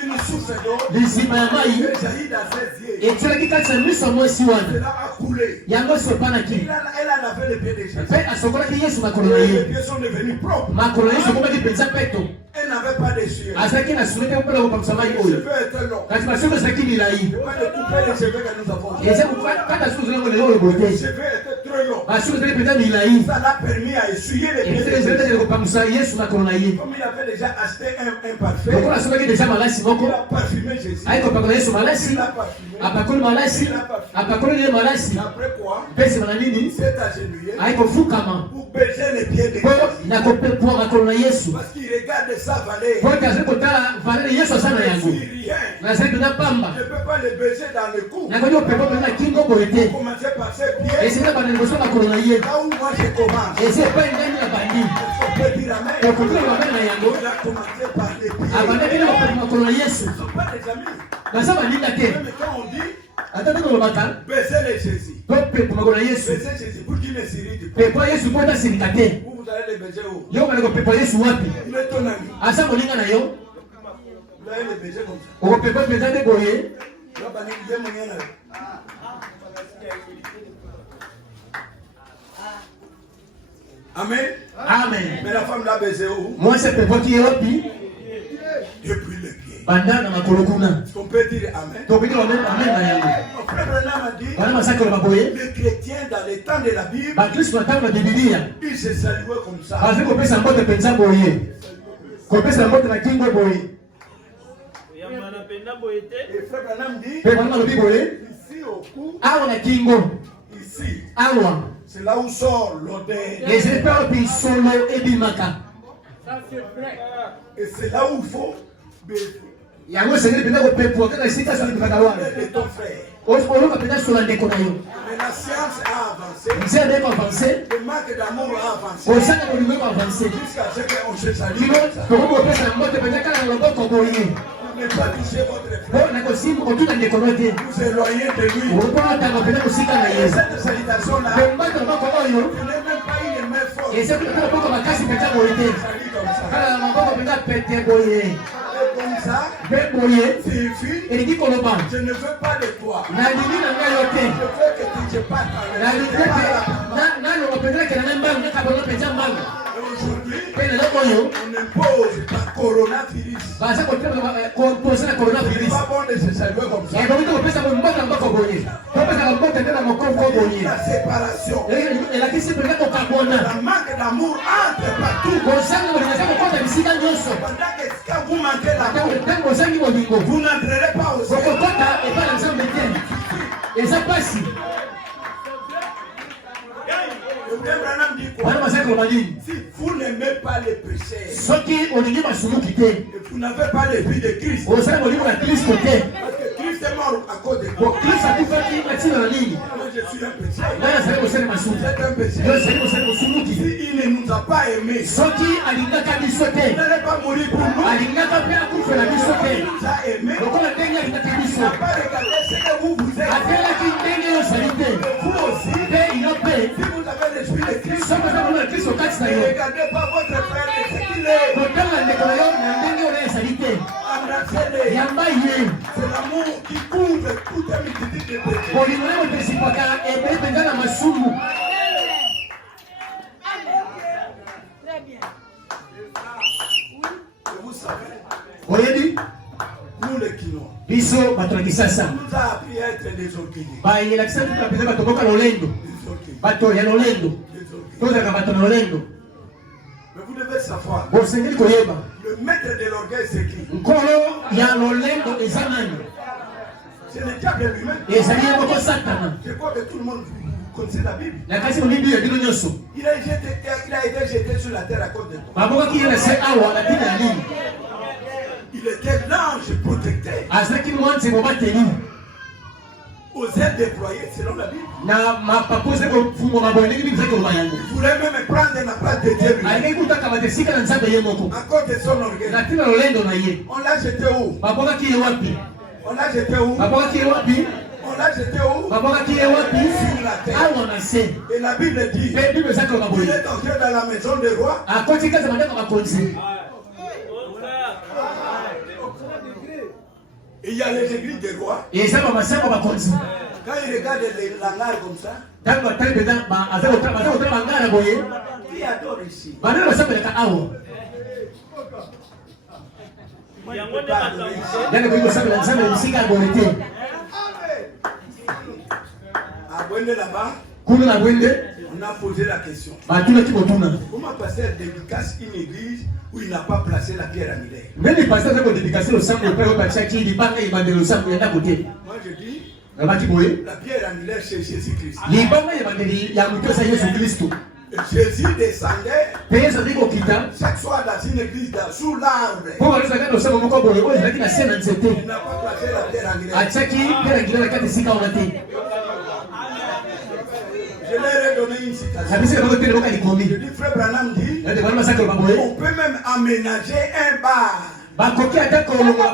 une source d'eau. lisima ya mai Il jaillit dans ses yeux. etiolaki kati na miso ya mwasi wana Cela a coulé. yango esopanaki Elle a lavé les pieds de Jésus. mpe asokolaki Yesu makolo na Les ye pieds sont devenus propres. makolo na Yesu ekomaki mpenza peto Elle n'avait pas de sueur. azalaki na sume te mpona kopamisa mai Les oyo cheveux étaient longs. kati basuki ezalaki milai Pas de couper les cheveux que nous avons. eza kata suki ezalaki lelo oyo boye Les te cheveux étaient trop longs. basuki ezalaki mpenza milai Ça l'a permis à essuyer les pieds de ezalaki Jésus. ezalaki kopamisa Yesu makolo na ye Comme il avait déjà acheté un parfum, lokola asomaki deja malasi moko il a parfumé Jésus. ayi kopakola Yesu malasi Il a parfumé. apakoli malasi apakoli ye malasi Après quoi, mpe nsima na nini il s'est agenouillé ayi kofukama pour baiser les pieds de mpo Jésus. na kopepwa makolo na Yesu Parce qu'il regarde sa vallée. mpo te azali kotala valere Yesu aza na Je yango suis rien. nazali mpenza pamba Je ne peux pas le baiser dans le cou. nakoki opepa mpenza na kingo boye te Commencer par ses pieds. esika bana liboso ya makolo na ye Là où moi je commence. esi epai ndani na bandi On peut dire Amen. okokila bamene na yango Il a commencé par les pieds. abandaki na kopepa makolo na Yesu Ils ne sont pas des amis. baza baninga te Même quand on dit ata ndenge olobaka baiser les Jésus. to pepa makolo na Yesu Baiser Jésus pour qu'il ne s'irrite pas. pepa Yesu mpo tasilika te Vous, vous allez les baiser où? yo bana kopepa Yesu wapi Il est ton ami. aza moninga na yo Vous allez les baiser comme ça. okopepa mpenza nde boye Là, bah, il est moyen là. Amen. amen Mais la femme l'a baisé où? mwasi apepwaki ye wapi Depuis les pieds. banda na makolo kuna Est-ce qu'on peut dire Amen? tokoki amen na yango Mon frère Branham a dit, wana masaki oloba boye les chrétiens dans les temps de la Bible, bakristu na ntango na bibilia ils se saluaient comme ça. bazali kopesa mbote mpenza boye kopesa mbote na kingo boye Et frère Branham dit, mpe wana malobi boye ici au cou, awa na kingo ici, awa c'est là où sort l'odeur. ezali mpe wapi solo ebimaka Et c'est là où il faut baiser yango esengeli mpenza kopepwa kaka esika solo ebimaka wana de ton frère. oluka mpenza solo ya ndeko na yo Mais la science a avancé, nzela ndeko avance le manque d'amour a avancé, kosanga bolingo avance jusqu'à ce qu'on se salue kino comme ça. tokoki kopesa mbote mpenza kaka na loboko boye Pour ne pas toucher votre frère, mpo na kosimba kotuna ndeko no te vous éloigner de lui. olopo otanga mpenza kosika na Et ye cette salutation-là, kombata loboko oyo tu n'es même pas une main forte. eza kuta loboko makasi mpenza boye te Salut comme ça. kala na maboko mpenza pete boye Et comme ça, mpe boye signifie, elingi koloba je ne veux pas de toi. nalingi na ngai yo te Je veux que tu te partes nalingi avec ete naloba mpenza akela na mbangu nakabona mpenza mbangu aujourd'hui, mpe lelo oyo on impose par coronavirus. baza koposa na Ce n'est coronavirus pas bon de se saluer comme ça. ekoki kopesa mboka na mboko boye topesaka mboka te na mokoko boye La séparation, elakisi mpenza kokabona le manque d'amour entre partout. kosanga bolingo eza kokota bisika nyonso Pendant que quand vous manquez l'amour, ntango osangi bolingo vous n'entrerez pas au ciel. okokota epai na nzambe te eza pasi Le frère Branham dit quoi? wana masaki loba nini Si vous ne n'aimez pas les péchés, Soki olingi masumuki te. et vous n'avez pas l'esprit de Christ, Ozali molimo na Kristo te. parce que Christ est mort à cause de Bo toi. Kristo akufaki matina na nini? Moi, je suis un pécheur. Nani azali kosala masumu? Vous êtes un pécheur. Yo ozali kosala mosumuki. Il ne nous a pas aimés. Soki alingaka biso Il te. n'allait pas mourir pour nous. Alingaka mpe akufela biso te. Il nous a aimés. Lokola ndenge alingaka Il biso. n'a pas regardé ce que vous êtes. Atelaki ndenge ozali te. Vous aussi, Mpe yo mpe. si vous avez l'esprit de Christ, Soki oza komona Kristo kati na ne yo. regardez pas votre frère et ce qu'il est. Kotala ndeko na yo na ndenge oyo ezali te. Embrassez-les. Yamba ye. C'est l'amour qui couvre toute multitude de péchés. Bolingo na yo epesipaka ebele mpenza na masumu. Et vous savez, Oyebi? nous les Kinois, Biso bato na kisasa. nous a appris à être des orgueilleux. Bayelakisa biso na mpenza bato boka lolendo. Des orgueilleux. Bato ya lolendo. Des orgueilleux. Tozalaka bato na lolendo. Mais vous devez savoir, Bosengeli koyeba. le maître de l'orgueil, c'est qui? Nkolo ya lolendo eza nani? C'est le diable lui-même. Ezali ye moko Satana. Je crois que tout le monde connaît la Bible. Na kasi moyibi ya bino nyonso. Il a été jeté sur la terre à cause de toi. Babokaki ye na se awa na ntina ya nini? Il était l'ange protecteur, Azalaki mwanzi mobateli. osait déployer selon la Bible. Na mapapo ezali kofungwa maboye ndenge bibi ezali koloba yango. Il voulait même prendre la place de Dieu lui-même. Alingaki kutaka bata esika na nzambe ye moko. À cause de son orgueil. Na ntina lolendo na ye. On l'a jeté où? Babokaki ye wapi? On l'a jeté où? Babokaki ye wapi? On l'a jeté où? Babokaki ye wapi? Sur la terre. Awa na se. Et la Bible dit, Mpe bibi ezali koloba il boye. est entré dans la maison des rois. Akoti kati ya mandako ya bakonzi. Et il y a les églises des rois. Eza bamasango ya bakonzi. Quand il regarde les langages comme ça, Ntango batali mpenza aza kotala bangara boye. qui adore ici? Bandeko basambelaka awa. Ndenge koki kosambela nzambe na bisika ya boye te. À Bwende là-bas, Kuna na bwende on a posé la question. batunaki kotuna. Comment pasteur dédicace une église où il n'a pas placé la pierre angulaire? Ndenge pasteur aza kodedikase losambo epai oyo batiaki libanga ebandeli losambo ya ndako te. Moi je dis, Nabaki boye. la pierre angulaire c'est Jésus-Christ. Libanga ebandeli ya moto eza Yesu Kristo. Et Jésus descendait Mpe Yesu azali kokita chaque soir dans une église sous l'arbre. mpo balozalaki losambo moko boye oyo ezalaki na se na nzete. Il n'a pas placé la pierre angulaire. Atiaki mpe na ngila na kati esika wana te. Je leur ai donné une citation. Na bisika bango te boka Je likomi. dis, frère Branham dit, Nde bana basaka loba boye. on peut même aménager un bar Bakoki ata kolongola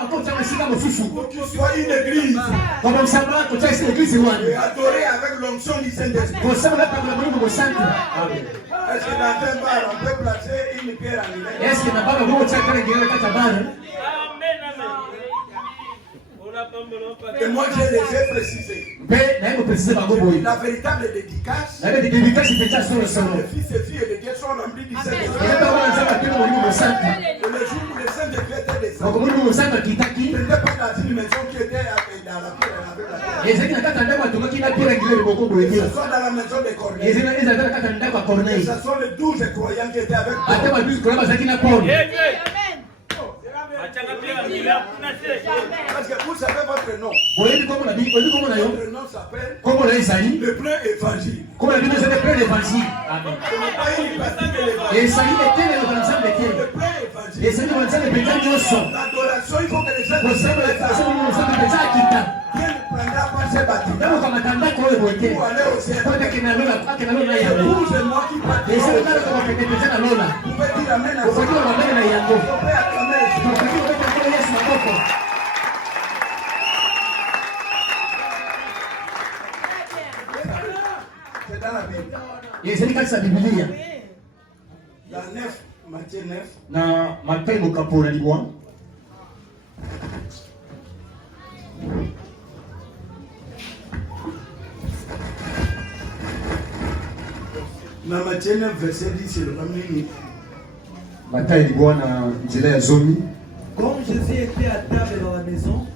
bakotanga esika mosusu. pour qu'il soit une église Kwa msamba kotia esika eglise et wana. adorer avec l'onction du Saint-Esprit. Kosamba na pakola mungu mosantu. Est-ce que dans un bar, on peut placer une pierre angulaire? Eske na baba bongo tia kala ngila kati ya bana. Et moi, je les ai précisés. Mpe naye koprecise bango boye. La véritable dédicace, Naye dedikasi mpenza solo solo. les fils et filles de Dieu sont remplis du Saint-Esprit. Eza wana nzambe apema molimo mosantu. Et le jour où le Saint-Esprit était descendu, Moko molimo mosantu akitaki. ce n'était pas dans une maison qui était dans la pierre, avec la pierre. Ezalaki na kati ya ndako atongaki na pira ngila liboko boye te. Ce soit dans la maison de Corneille. Ezalaki na kati ya ndako ya Corneille. Ce sont les 12 croyants qui étaient avec Ata Paul. babizi kola bazalaki na Paul. Parce que vous savez votre nom. Boyebi kombo na bi, boyebi kombo na yo. Votre nom s'appelle Kombo na yo ezali. le plein évangile. Kombo na bino ezali plein d'évangile. Amen. Ce n'est pas une partie de l'évangile. Ezali etelelo na nzambe te. Le plein évangile. Ezali na nzambe mpenza nyonso. L'adoration, il faut que les gens Kosambela nzambe mpenza akita. Dieu ne prendra pas ces bâtiments Ntango okamata ndako oyo boye te. pour aller au ciel. Po ete akende na lola yango. Vous et moi qui Ezali pratiquons, ntango okende mpenza na lola. vous pouvez dire amen à ça. Okoki komamene na yango. Vous pouvez acclamer le Seigneur. Okoki kobeta nkolo Yesu maboko. C'est dans la Bible. Ezali kati ya Biblia. Dans 9, Matthieu 9, Na Matayi mokapo na libwa. dans Matthieu 9, verset 10, c'est le même. Matayi libwa na nzela ya zomi. Comme Jésus était à table dans la maison,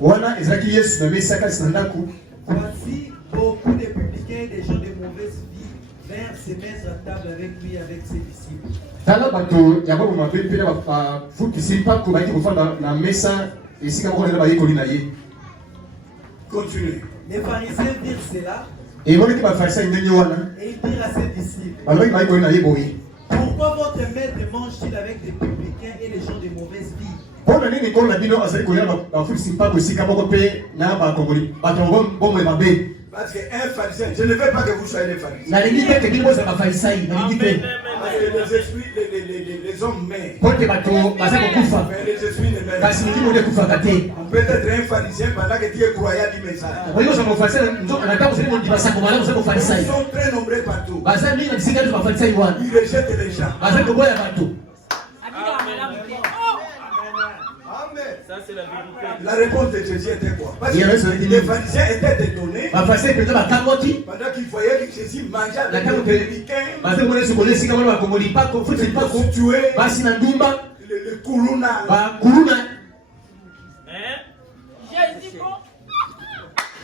Wana ezalaki Yesu na mesa kati na ndako. voici beaucoup de publicains et des gens de mauvaise vie vinrent se mettre à table avec lui, avec ses disciples. Tala bato ya babo mabe mpe na bafutisi mpako bayaki kofanda na mesa esika moko nzela bayekoli na ye. Continue. Les pharisiens dirent cela Emonaki bafarisai ndenge wana et ils dirent à ses disciples, balobaki bayekoli na ye boye. pourquoi Votre maître mange-t-il avec des publicains et les gens de mauvaise vie? Mpona nini nkolo na bino azali koyela bafuti mpako esika moko mpe na bakongoli bato bomoi mabe? Parce qu'un pharisien, je ne veux pas que vous soyez des pharisiens. nalingi te ke bino bozala bafarisai, nalingi te Parce que les esprits, les hommes meurent. mpo te bato baza kokufa Mais les esprits ne meurent kasi pas. mikili ekufaka te. On peut être un pharisien pendant que tu es croyant du message. olingi ozala mofarisai na ntango ozali mondima sakomala ozali Ils mofarisai sont très nombreux partout. baza mingi na bisika nyonso bafarisai wana Ils rejettent les gens. baza koboya bato. Ça, c'est la vérité. La réponse de Jésus était quoi? Parce Il y avait ce- que les pharisiens étaient étonnés bafarisai mpenza bakamwaki pendant qu'ils voyaient que Jésus mangeait na avec ntango les mpe publicains, baza komona yesu kolia esika wana bakongoli mpako futi les mpako prostituées, basi na ndumba les koulouna. bakuluna. Hein? Jésus, bon.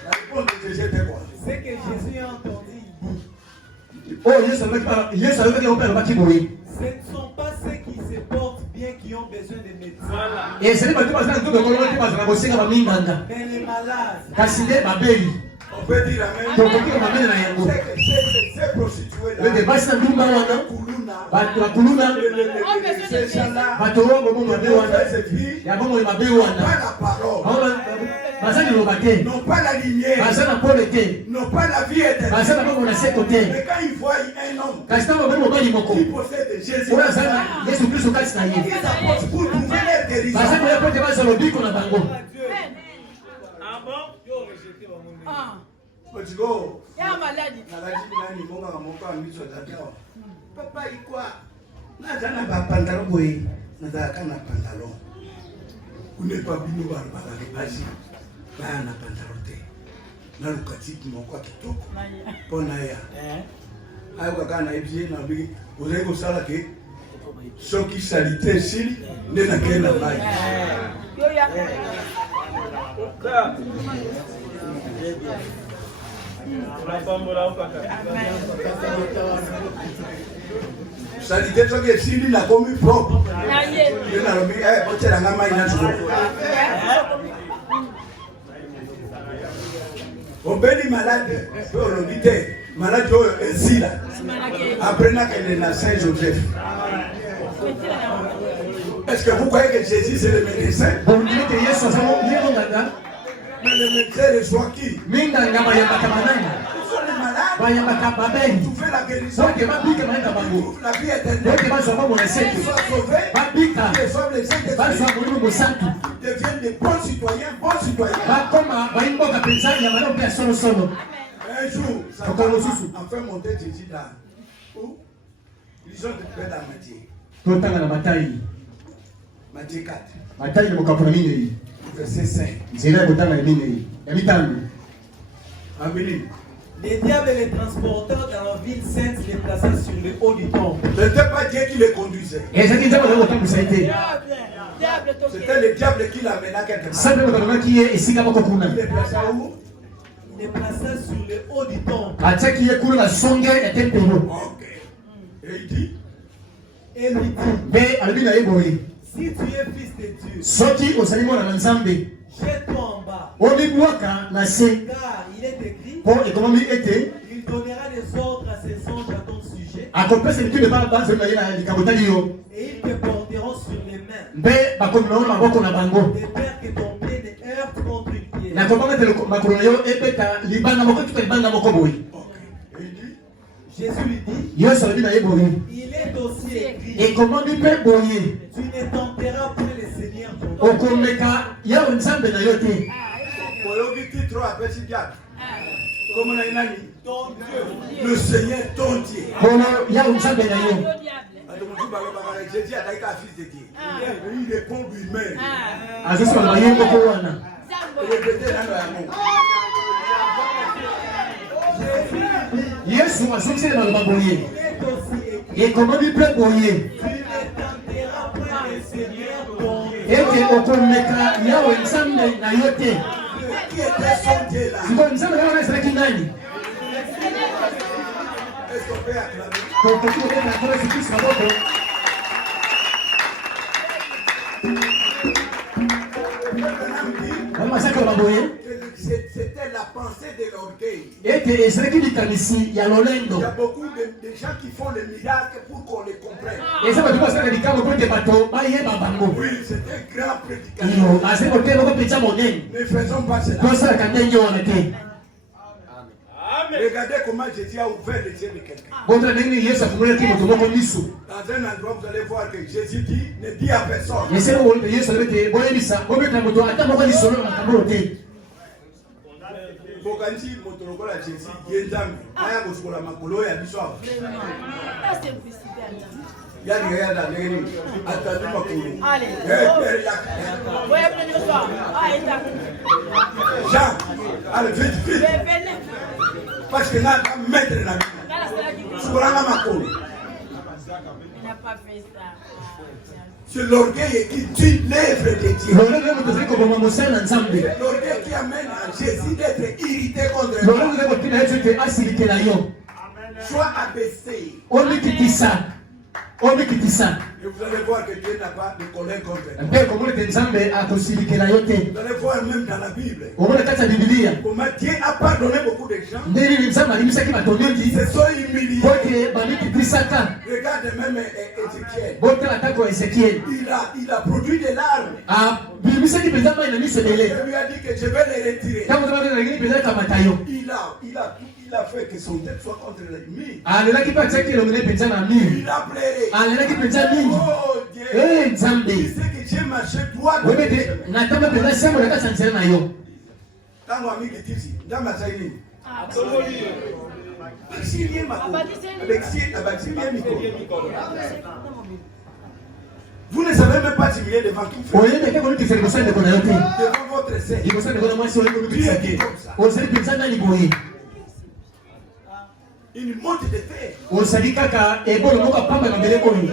La réponse de Jésus était quoi? C'est que Jésus a entendu. oyo yesu alobaki yango mpe alobaki boye Ce ne sont pas ceux qui se portent bien qui ont besoin de médecins, Voilà. ezali bato baza na nzoto ekoloba te bazala kosenga baminganga mais les malades. kasi nde babeli On peut dire amen. tokoki komamene na yango Ces prostituées-là, ete basi na ndumba wana koulouna, bato bakuluna ces gens-là, bato oyo bomoi mabe wana ces filles, ya bomoi mabe n'ont wana pas la parole, Bango baza liloba te n'ont pas la lignée, baza na pole te n'ont pas la vie éternelle. baza na bongo na seko te Mais quand ils voient un homme kasi ntango babeli mobali moko qui possède Jésus, oyo aza na yesu kristo kasi na ye ils apportent pour trouver leur guérison. baza koya po te bazwa lobiko na bango. Ah bon? Ah, Otigo, il y a un maladie. nakati nani monga ka moko ambiso tata. Papa ikwa. Naza na ba pantalon boye, nazalaka na pantalon. Kunepa bino bana bazali basi. Baya na pantalon te. Na lukatiki moko ya kitoko. Mpona ya. Ayo kaka na ebie na bi ozali kosala ke soki salite esili nde nakei na mai. Ça. La femme là, au caca. Salite soki esili nakomi propre. Nde nalobi otyelanga mai na solo. Obeli malade pe olobi te malade oyo esila. Après nakende na Saint Joseph. Est-ce que vous croyez que Jésus c'est le médecin? bondimi te yesu aza ye monganga Mais le médecin reçoit qui? minganga bayambaka banani Ils sont les malades. bayambaka babeli Tu fais la guérison. soki babika mayanga bango Trouve la vie éternelle. oke bazwa bongo na Ils seko soient sauvés. babika Ils sont les saints bazwa molimo mosantu deviennent des bons citoyens. bakoma bayimboka mpenza ya maleo mpe ya solosolo. Un jour, ça va Encore le sous-sous. en fait monter Jésus là. Où? Ils ont fait dans Matthieu. totanga na matayi Matthieu 4, matayi na mokapo na minei verset 5. nzela ya kotanga ya minei ya mitano. Amélie. Les diables et les transporteurs dans la ville sainte les plaçaient sur le haut du temple. Ce n'était pas Dieu qui les conduisait. ezalaki nzambe azali kotambwisa ye te Diable, C'était le diable qui l'amena quelque part. nzambe moto amemaki ye esika moko kuna Il les plaça où? Il les plaçait sur le haut du temple. atiaki ye kuna na songe ya tempelo Ok. Et il dit, Et lui dit, mpe alobi na ye boye si tu es fils de Dieu, soki ozali mwana na nzambe jette-toi en bas. omibwaka na se Car il est écrit, mpo ekomami ete il donnera des ordres à ses anges à ton sujet, akopesa mitume bazali na ye na likambo tali yo et ils te porteront sur les mains, mpe bakomi na yo maboko na bango de peur que ton pied ne heurte contre une pierre. nakobanga te makolo na yo ebeta libanga moko tuka libanga moko boye. ok. Et il dit, Jésus lui dit, yesu alobi na ye boye il est aussi écrit, ekomami mpe boye tu ne tenteras point le Seigneur ton Dieu. okomeka yawe nzambe na yo te. Boyogi titre appelle diable. Comment on a nani? Ton Dieu. Le Seigneur ton Dieu. kono yawe nzambe na yo Jésus a été fils de Dieu. Il répond lui-même. azosoloba ye moko wana Répétez dans le amour. yesu azokiseli maloba boye Il est aussi écrit, ekomami mpe boye tu ne tenteras point le Seigneur ton Dieu. ete okomeka yawe nzambe na yo te. Qui était son Dieu là? sikoyo nzambe na wana ezalaki nani? Est-ce qu'on peut acclamer? tokoki kobeta nkolo yesu kristo maboko Maintenant, il dit bamazaki loba boye que c'était la pensée de l'orgueil. ete ezalaki likanisi ya Il y lolendo a beaucoup de gens qui font les miracles pour qu'on les comprenne. eza bato basalaka likambo po ete bato bayeba bango Oui, c'est un grand prédicateur. iyo azali kotema moko mpenza monene Ne faisons pas cela. tosalaka ndenge wana te. Amen. Regardez comment Jésus a ouvert les yeux de quelqu'un. botala ndenge nini yesu afungolaki moto moko miso Dans un endroit, vous allez voir que Jésus dit, ne dis à personne. esili moko ete yesu alobi ete boyebisa bobetela moto ata moko lisolo na makambo oyo te. Bokanisi moto lokola Jésus ye nzambe aya kosukola makolo ya biso awa. La simplicité à Dieu. Yani yada ndenge nini atandi makolo. Allez. Père yaka. Voyez venir le soir. Ah, il t'a. Jean, allez vite vite. Venez. Parce que là maître na vie. Là, c'est là qui Sukola na makolo. il n'a pas fait ça. C'est l'orgueil qui tue l'œuvre de Dieu. lolendo moto ezali koboma mosala na nzambe. L'orgueil qui amène à Jésus d'être irrité contre lolendo toi. ezali kotina yesu ete asilikela yo Sois abaissé. omikitisa omikitisa Et vous allez voir que Dieu n'a pas de colère contre toi. mpe komona ete nzambe akosilikela yo te. Vous allez voir même dans la Bible omona kati ya bibilia comment Dieu a pardonné beaucoup de gens. nde nini nzambe alimisaki bato mingi Ils se sont humiliés. po ete bamikitisaka. Regarde même Ézéchiel. botala tako ya ezekieli Il a produit des larmes. abimisaki mpenza mai na miso Je ebele lui a dit que je vais les retirer. ntango tobaenalengeli mpenza ekamata yo Il a fait que son tête soit contre l'ennemi. alelaki mpe atiaki elongele mpenza na miri Il a pleuré. alelaki mpenza mingi. Oh Dieu. nzambe Il sait que j'ai marché droit dans oyebi le ete chemin. natamba mpenza sembo na kati ya nzela na yo. Tango ami kitisi. Ndama saini. Atongoli. Basilie makolo. Basilie mikolo. Vous ne savez même pas s'humilier devant tout frère. oyebi ete kolukisa liboso ya ndeko na yo te Devant votre sœur. liboso ya ndeko na mwasi oyebi kolukisa te ozali mpenza nani boye Une monte de fer. ozali kaka ebolo moko apamba na mbele oyo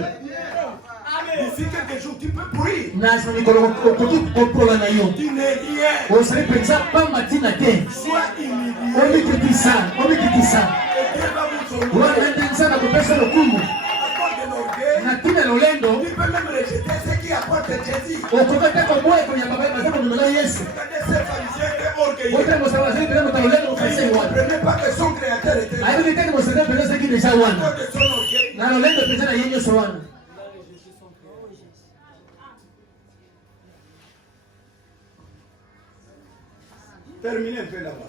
D'ici quelques jours, tu peux pourrir. na nsima mikolo okoki kopola na yo Tu n'es rien. ozali mpenza pamba ntina te Sois humilié. omikitisa Et Dieu va vous sauver. wana nde nzambe akopesa lokumu À cause de l'orgueil, na ntina lolendo tu peux même rejeter ce qui apporte Jésus. okoka te koboya ekonyamba baza komemela yesu Regardez ces pharisiens qui orgueilleux. otala mosala bazali mpenza moto lolendo ofasai Ils ne wana comprenaient pas que son créateur était là. ayebi teke mosala mpenza azalaki deja À wana cause de son orgueil. na lolendo mpenza na ye nyonso wana. Terminez un peu là-bas.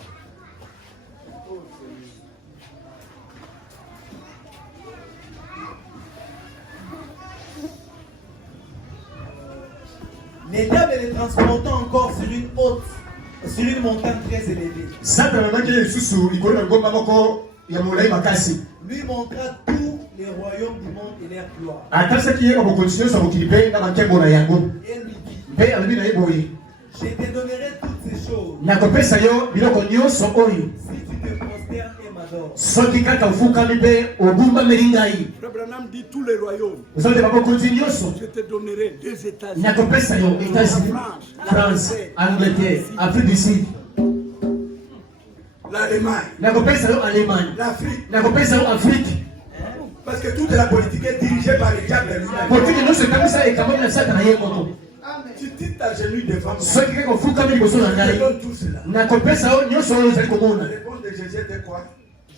Les diables les transportant encore sur une montagne très élevée. Satana amaki ye lisusu likolo na ngomba moko ya molai makasi Lui montra tous les royaumes du monde et leur gloire. atasaki ye babokonzi nyonso ya mokili mpe na bankembo na yango Et lui dit, mpe alobi na ye boye je te donnerai toutes ces choses nakopesa yo biloko nyonso oyo si tu te prosternes et m'adores. soki kaka ofukami mpe obumbameli ngai. Frère Branham dit tous les royaumes. ozote babokonzi nyonso Je te donnerai 2 États-Unis. nakopesa yo États-Unis, France, Angleterre, Afrique du Sud, L'Allemagne, nakopesa yo Allemagne, l'Afrique. nakopesa yo Afrique. Parce que toute la politique est dirigée par le diable lui-même. politiki nyonso ekamisa ekamami na satana ye moko. Tu t'agenouilles devant moi. soki kaka ofukami liboso na Je ngai te donne tout cela. nakopesa yo nyonso oyo ozali La komona. réponse de Jésus était quoi?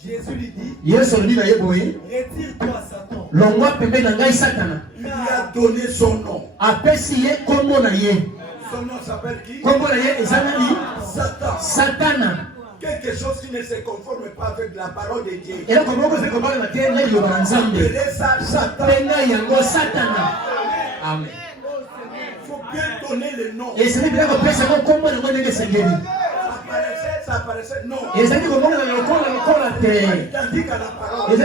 Jésus lui dit, yesu alobi na ye boye retire-toi Satan, longwa pembe na ngai satana. Il lui a donné son nom. apesi ye kombo na ye. Son nom s'appelle qui? kombo na ye eza nani? Satan. satana. Quelque chose qui ne se conforme pas avec la parole de Dieu. eloko moko ezali kobalana te ngai liloba na nzambe Appelez ça Satan. mpe ngai yango satana. amen. Il faut bien donner le nom. ezali bila kopesa yango kombo nango ndenge esengeli. Ça apparaissait non. ezali komonana lokola te. Identique à la parole.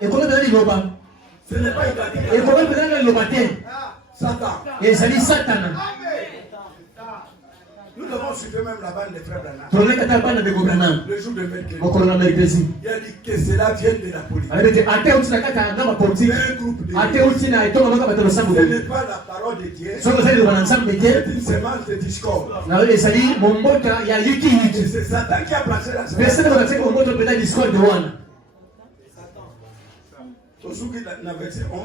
ekolo mpena liloba Ce n'est pas identique à la ekolo mpena na liloba te. Satan. ezali satana. Nous avons suivi même la bande des frères Branham. toleka ta bana ndeko branam Le jour de mercredi. mokolo na mercredi Il a dit que cela vient de la politique. alobi ete ate uti na kati ya ngamba politike C'est un groupe de ate uti na etonga maka bato Ce losambo n'est pas la parole de Dieu. soki ozali liloba na nzambe C'est te une semence de discorde. na ezali mombota ya Et yikiyiki c'est Satan qui a placé la mpe semence. sene bakatisaki mombota mpena discorde wana. Au jour qu'il a verset 11.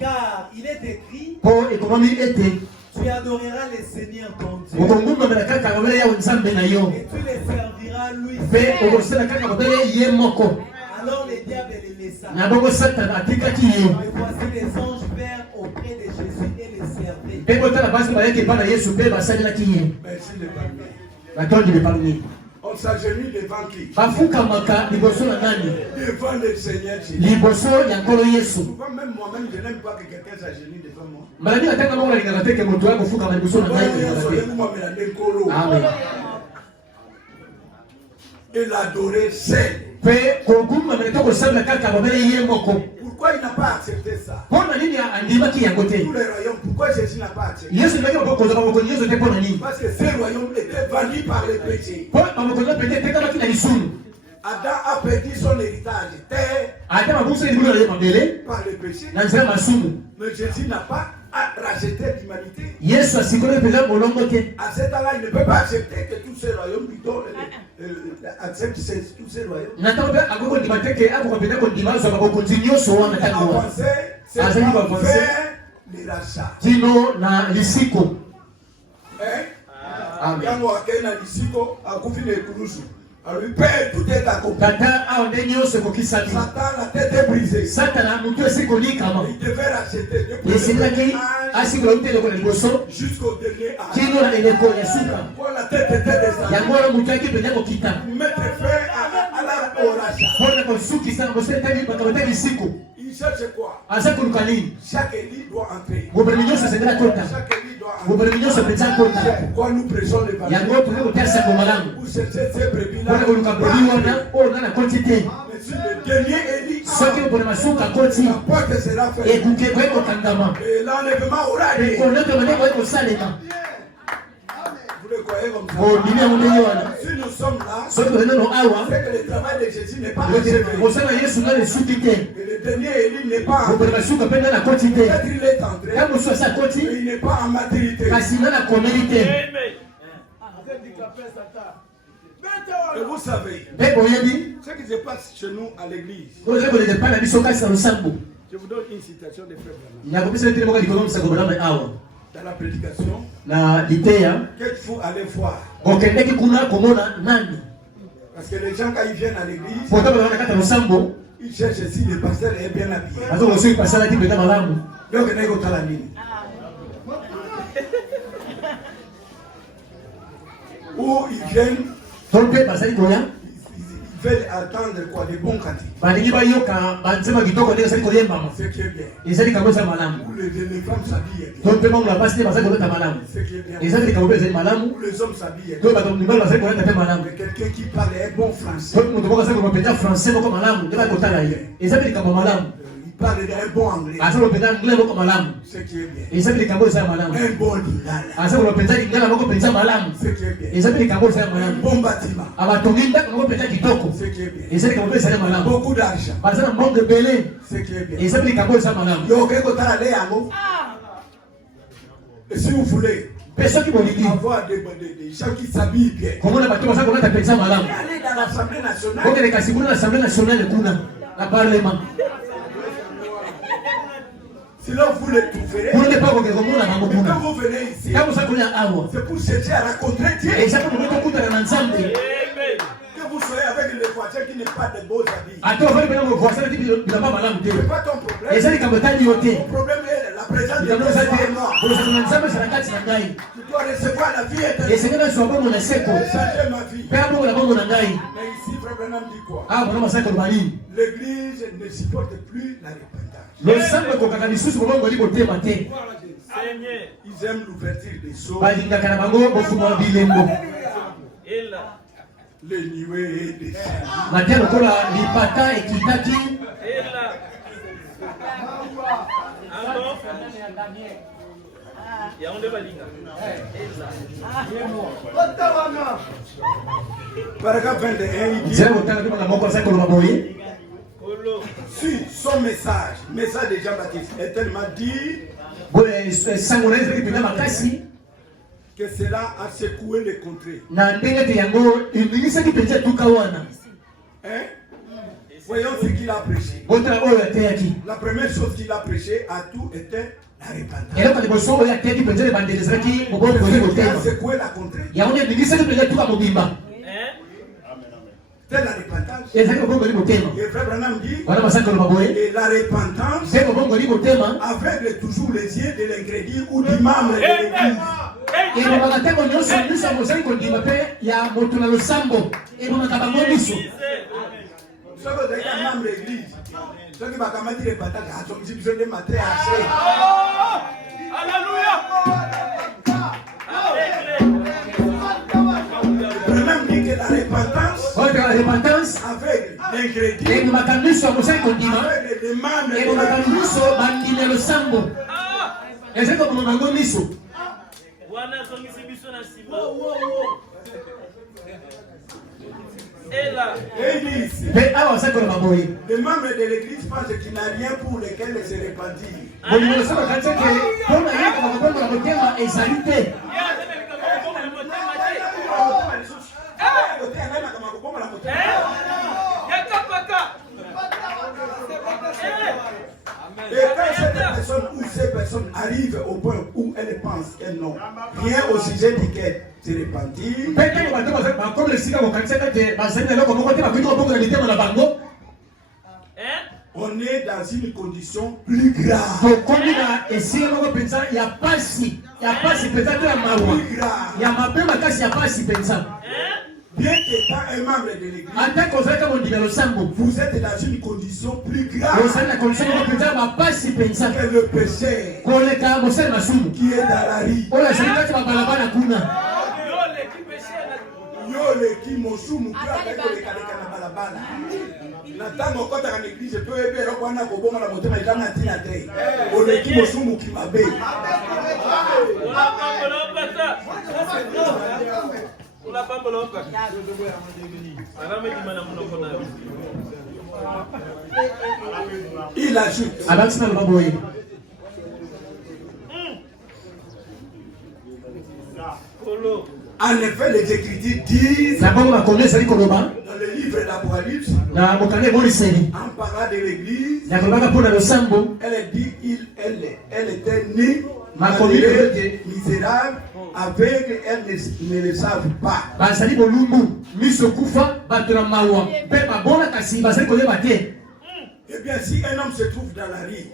car il est écrit, mpo ekomami ete Tu adoreras les seigneurs ton Dieu. okongumamela kaka babele ya nzambe na yo Et tu les serviras lui mpe seul. okosala kaka babele ye moko Alors le diable les laissa. na bongo satana atikaki ye Et voici les anges vinrent auprès de Jésus et les servaient. mpe botala basi bayaki epai na yesu mpe basalelaki ye Merci les palmiers. batondi beparmi On s'agenouille devant qui? bafukamaka liboso na nani Devant le Seigneur Jésus. liboso ya nkolo yesu Souvent même moi-même, je n'aime pas que quelqu'un s'agenouille devant moi. mbala mingi atanga moko nalingaka te ke moto ya kofukama liboso na ngai kolingaka te amen Et l'adorer seul. mpe kogumamela to kosambela kaka babele ye moko Pourquoi il n'a pas accepté ça? mpo na nini andimaki yango te Tous les royaumes, pourquoi Jésus n'a pas accepté? yesu ndimaki kozwa bamokoli nyonso te mpo na nini Parce que ces royaumes étaient vendus par les péchés. mpo bamokoli bapete etekamaki na lisumu Adam a perdu son héritage terre ata babuseli libulu na ye mabele par les péchés. na nzela masumu Mais Jésus n'a pas racheté l'humanité. yesu asikoli mpenza molongo te À cet temps-là, il ne peut pas accepter que tous ces royaumes lui donnent, acceptent tous ces royaumes. na ntango mpe akoki kondima te ke akoka mpenza kondima azwa babokonzi nyonso wana ntango wana Avancer, c'est Ah, c'est lui qui va pas avancer. faire les rachats. tino na lisiko Hein? amen Quand on accueille dans l'isico, à Koufine et Kourousou, alors lui, Père, tout est accompli. tata awa nde nyonso ekokisaki Satan, la tête est brisée. satana motu esi kolikama Il devait racheter depuis le esilaki premier âge asikola uti eloko na liboso jusqu'au dernier âge. tino na eleko ya suka Quand la tête était descendue, yango wana motu ayaki mpenza kokita mettre fin au rachat. mpona kosukisa kosetali makambo te lisiko Il cherche quoi? aza koluka nini Chaque élite doit entrer. bobreli nyonso esengela kota Chaque élite doit entrer. bobreli nyonso mpenza kota Pourquoi nous prêchons l'évangile? yango tokoki kotalisa yango malamu Pour chercher ces brebis-là. mpona koluka breli wana oyo nga na koti te Mais si le dernier élite, soki mpona masuka koti la porte sera fermée. ekuke koye kokangama Et l'enlèvement aura lieu. ekonoto mane koye kosalema Vous le croyez comme ça? ondimi yango ndenge wana Si nous sommes là, soki tozenano awa c'est que le travail de Jésus n'est pas achevé. kosala yesu nga lesuki te Et le dernier élite n'est pas entré. mpona masuka mpe nga na koti te Peut-être il est entré, ka mosu asa mais koti il n'est pas en maturité. kasi nga na komeli te Et vous savez, mpe boyebi ce qui se passe chez nous à l'église, kozali koleka epai na biso kasi na losambo je vous donne une citation de Frère Branham. nakopesa tele moko likolo misako bolama awa Dans la prédication, na liteya qu'il faut aller voir. okendeki kuna komona nani Parce que les gens, quand ils viennent à l'église, poto balaka na kati ya losambo ils cherchent si le pasteur est bien habillé. azoka soki pasalaki mpenza malamu Donc, il y a une autre ligne. Ou ils viennent, to mpe bazali koya ils veulent attendre quoi, des bons cantiques. balingi bayoka banzema kitoko ndenge ezali koyembama Ce qui est bien. ezali likambo ezali malamu Ou les femmes s'habillent to bien. mpe mambo na basi te bazali kolata malamu Ce qui est bien. ezali likambo mpe ezali malamu Ou les hommes s'habillent to bien. bato mibali bazali kolata mpe malamu Mais quelqu'un qui parle un bon français, to moto moko azali koloba mpenza français moko malamu nde bali kotala ye ezali likambo malamu il parle d'un bon anglais. azali koloba mpenza anglais moko malamu Ce qui est bien. ezali likambo ezali malamu Un bon lingala. azali koloba mpenza lingala moko mpenza malamu Ce qui est bien. ezali likambo ezali Un malamu bon bâtiment. abatongi ndako moko mpenza kitoko Ce qui est bien. ezali likambo mpe ezali malamu Beaucoup d'argent. baza na mbongo ebele Ce qui est bien. ezali likambo ezali malamu Yo, quelque part, allez à l'eau. Et si vous voulez mpe soki bolingi avoir des gens qui s'habillent bien, komona bato baza kolata mpenza malamu allez dans l'Assemblée nationale. okende kasi kuna na assemblée nationale kuna na parlement Sinon, vous les trouverez. kuna nde mpa koke komona bango Mais kuna quand vous venez ici, ka mosa kolia awa c'est pour chercher à rencontrer Dieu. eza po koki tokutana na nzambe Que vous soyez avec les voisins qui n'ont pas de beaux habits. ate ofali mpena movoisin ti bilamba malamu te Ce n'est pas ton problème. eza likambo etali yo te Ton problème est la présence de likambo Dieu eza te en moi. kolosaka na nzambe ezala kati na ngai Tu dois recevoir la vie éternelle. esengeli azwa bongo na seko Et changer ma vie. mpe abongo na bongo na ngai Mais ici, Frère Branham dit quoi? awa bona masaka koloba nini L'église ne supporte plus la repentance. losambo ekokaka lisusu bobongoli botema te Ils aiment l'ouverture des sceaux, balingaka na bango bofuma bilembo les nuées des saints. matia lokola lipata ekitaki Paragraphe 21, il dit nzela kotanga mpe bana moko asali koloba boye si son message de Jean-Baptiste est tellement dit sango na ye ezalaki mpenza makasi que cela a secoué les contrées. na ndenge te yango emingisaki mpenza etuka wana Hein? Voyons ce qu'il a prêché. botala oyo ateyaki La première chose qu'il a prêché à tout était Et là, quand les boissons, il y a quelqu'un qui peut dire les bandes des qui vont poser le thème. C'est quoi la contrée? Il y a un ministre qui peut dire tout va mobimba. C'est la repentance. Et ça, il va poser le thème. Et frère Branham dit, Voilà, ma sacre, le baboué. et la repentance C'est pour poser le thème. aveugle toujours les yeux de l'incrédule ou du membre de l'église. Et le magasin, on y a nous sommes aussi qu'on dit, il y a un mot dans le sambo. Et on a un mot de Ce que vous un membre de l'église, ce qui va comment dire repentance, à son petit besoin de mater assez. Branham dit que la repentance aveugle l'incrédule. Et nous m'attendons sur le sein qu'on dit, Avec les membres et nous m'attendons sur le sambo. Et c'est comme nous avons mis ça. Et il dit ici, Mais alors, c'est comme le baboué. les membres de l'église pensent qu'il n'y a rien pour lesquels se repentir. Bon, nous sommes en train de dire que pour la vie, on va prendre le thème et saliter. Et quand cette personne ou ces personnes arrivent au point où elles pensent qu'elles n'ont rien au sujet duquel se repentir, on est dans une condition plus grave. Plus grave. Bien qu'étant un membre de l'église, vous êtes dans une condition plus grave que le péché qui est dans la rue. Yole qui mosumu balabala. Natango kota kana église to ebe ro kwana ko bonga la motema jana tina te. Ole ki mosumu ki mabe. Il ajoute. En effet, les Écritures disent dans le livre d'Apocalypse, en parlant de l'église, elle dit elle était née misérable, aveugle, elle ne le savent pas. Eh bien, si un homme se trouve dans la rue,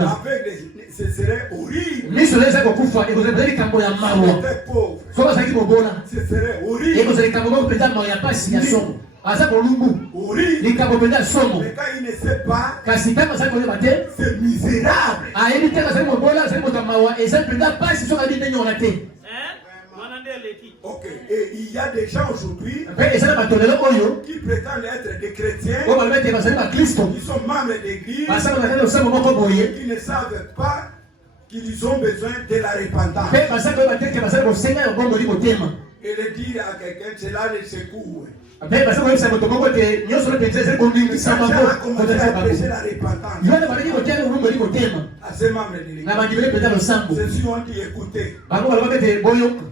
aveugle, ce serait horrible. Si il était pauvre, ce serait horrible. Horrible. Mais quand il ne sait pas, c'est misérable. Ok, et il y a des gens aujourd'hui qui prétendent être des chrétiens, qui sont membres d'église, qui ne savent pas qu'ils ont besoin de la repentance. Et le dire à quelqu'un, cela les secoue. Quand tu as commencé à prêcher la repentance à ces membres de l'église, ceux-ci ont dit écoutez,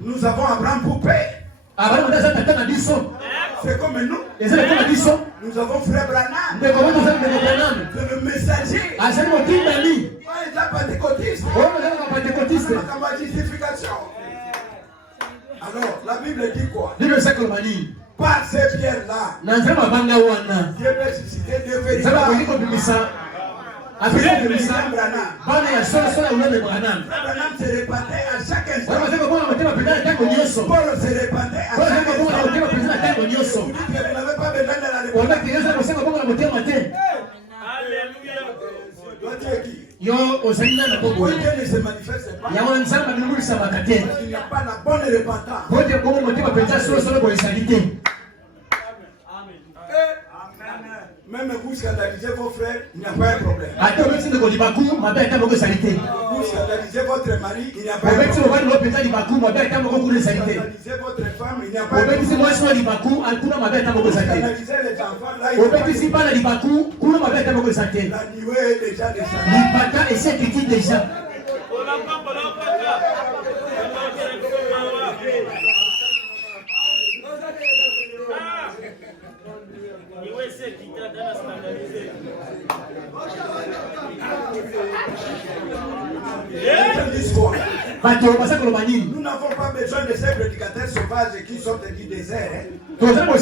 nous avons Abraham pour paix. C'est comme nous. Nous avons frère Branham. C'est le messager. Il n'est pas pentecôtiste. La justification. Alors, la Bible dit quoi? Par ces pierres-là, Dieu peut susciter deux véritables. Branham se répandait à chaque instant. Paul se répandait à chaque instant. Vous dites que vous n'avez pas besoin de la repentance. Toi, tu es qui? Pourquoi Dieu ne se manifeste pas? Il n'y a pas la bonne repentance. Même vous scandalisez vos frères, il n'y a pas un problème. Vous scandalisez votre mari, il n'y a pas un problème. Vous scandalisez votre femme, il n'y a pas un problème. Vous scandalisez les enfants, là, il n'y a pas un problème. La nuée est déjà descendue. Nous n'avons pas besoin de ces prédicateurs sauvages qui sortent du désert. Ces groupes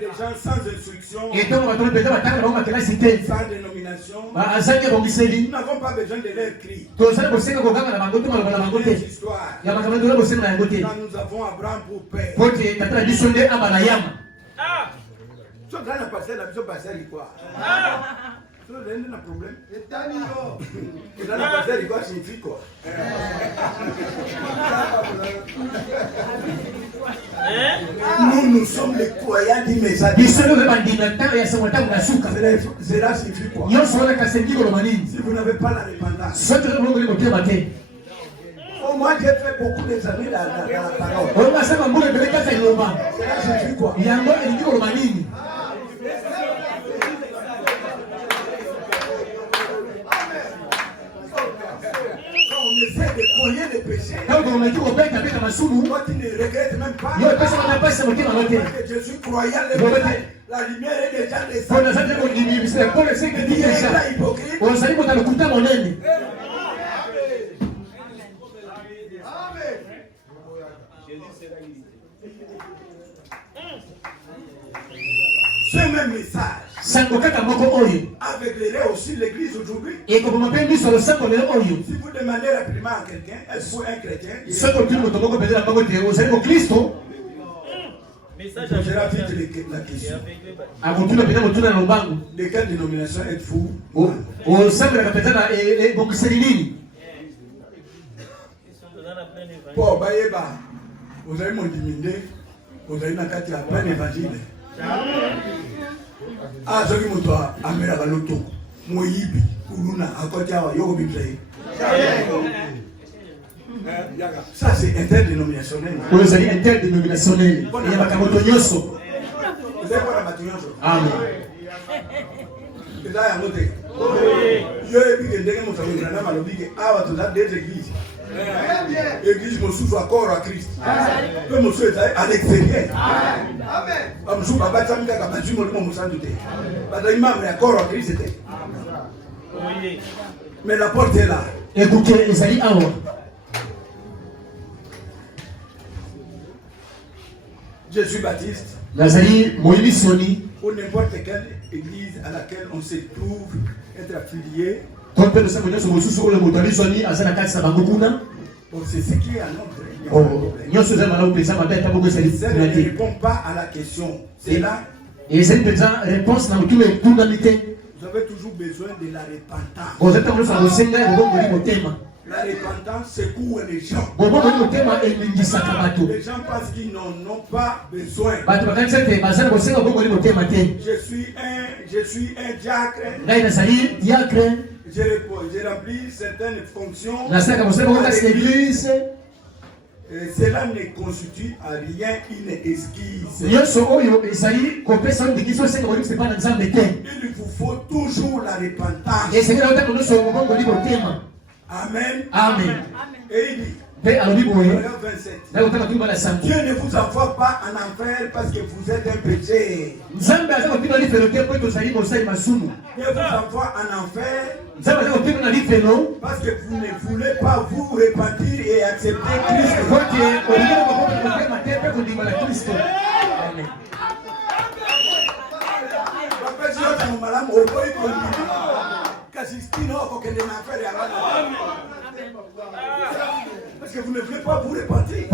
de gens sans instruction, sans dénomination, nous n'avons pas besoin de leurs cris. Des histoires. Quand nous avons Abraham pour père. Tu as passé la vision passée quoi? Tu as un problème. Tu as passé quoi signifie quoi? Nous sommes les croyants du message. Cela signifie quoi? Si vous n'avez pas la repentance. Moi j'ai fait beaucoup des années dans la parole. Cela signifie quoi? On essaie de cogner les péchés. Toi tu ne regrettes même pas. Parce que je suis croyant, la lumière est déjà descendue. Tu es hypocrite. Ce même message avec les rêves aussi l'église aujourd'hui. Si vous demandez rapidement à quelqu'un, est-ce que vous êtes un chrétien? Posera vite la question. De quelle dénomination êtes-vous? Pour Bayeba, vous avez mon diminué, vous avez un quartier à plein évangile. Ah, ce qui m'a amené à l'auto, Moïbi, Kuluna, à côté de Yogobi. Ça, c'est interdénominationnel. Vous avez interdénominationnel. Il y a Makamoto Nyoso. Vous avez quoi la Matinyoso? Amen. Vous avez un autre. Yo et puis que dès que nous avons grands malobis, ah, tu as des églises. Église me souffre encore à Christ. Que me souffre à l'extérieur. Amen. Me souffre à battre ça, mais je me sens douté. Parce que l'imam est encore à Christ. Mais la porte est là. Écoutez, les amis, alors. Je suis baptiste. Nazali Moïlisoni. Ou n'importe quelle église à laquelle on se trouve être affilié. Bon, c'est ce qui est à notre. Ça ne répond pas à la question. C'est là. Vous avez toujours besoin de la repentance. La repentance secoue les gens. Les gens pensent qu'ils n'en ont pas besoin. Je suis un diacre. J'ai rempli certaines fonctions. Cela ne constitue à rien une esquisse. Il vous faut toujours la repentance. Amen. Amen. Et il dit, Dieu ne vous envoie pas en enfer parce que vous êtes un péché. Dieu vous envoie en enfer parce que vous ne voulez pas vous repentir et accepter Christ. Parce que vous ne voulez pas vous repentir.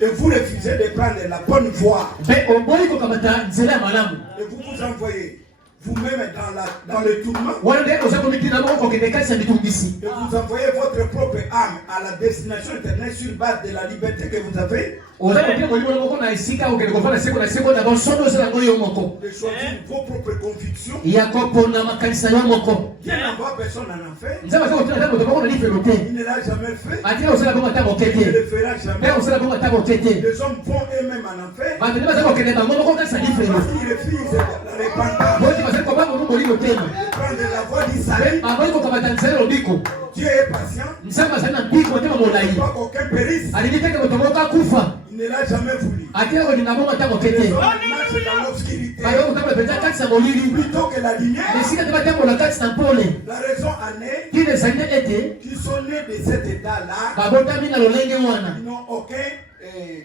Et vous refusez de prendre la bonne voie. Et vous vous envoyez vous-même dans le tourment. Et vous envoyez votre propre âme à la destination éternelle sur base de la liberté que vous avez. De choisir vos propres convictions. Dieu n'envoie personne en enfer. Il ne l'a jamais fait. Il ne le fera jamais. Les hommes vont eux-mêmes en enfer parce qu'ils refusent la repentance. Prendre la voie d'Israël. Dieu est patient. Il ne veut pas qu'aucun périsse. Il ne ne l'a jamais voulu. Ati ko dinaboma ta kokete. Les hommes marchent dans l'obscurité. Bayo kutaka peta kati ya molili. Plutôt que la lumière. Esika teba tembo la kati na pole. La raison en est Qui ne saigne été qu'ils sont nés de cet état-là. babotami na lolenge wana. Ils n'ont aucun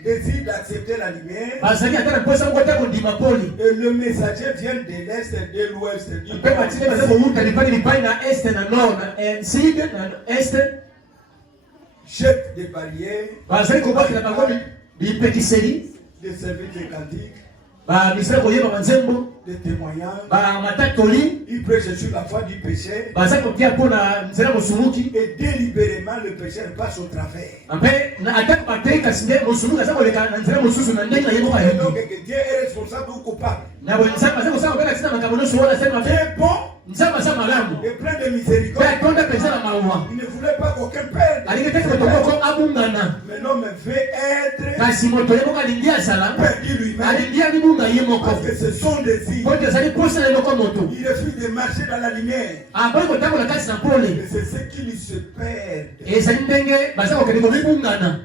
désir d'accepter la lumière. Bazali atana posa ngote ko ndima pole. Et le messager vient de l'est, de l'ouest, du Pe batile baza ko muta lipani lipai na est na nord na sud na est. Jette des barrières. Bazali ko bakila bango bipekiseli. Des services de cantiques. Ba misala ko yeba manzembo. Des témoignages. Ba matatoli. Il prêche sur la foi du péché. Bazali ko kia pona nzela mosumuki. Et délibérément le péché passe au travers. Ampe na attaque patrik kasinde mosumuka za ko leka nzela mosusu na ndenge na yebo ka Donc yebi. que Dieu est responsable ou coupable. Na bo nzamba za ko sa ko bela tsina makambo no so wala sema Dieu est bon nzamba za malamu. et plein de Pe miséricorde. akonda pesa na mawa. Il ne voulait pas qu'aucun père. Alikete ko toko abungana. Mais l'homme veut être Kasi moto yebo ka lingia sala. perdu lui-même. Alingia ni bunga yemoko. Parce que c'est son désir. Ko te sali posa le loko moto. Il refuse de marcher dans la lumière. Apa ko tango la kasi na pole. Et c'est ce qui lui se perd. E sali ndenge baza ko kende ko bungana.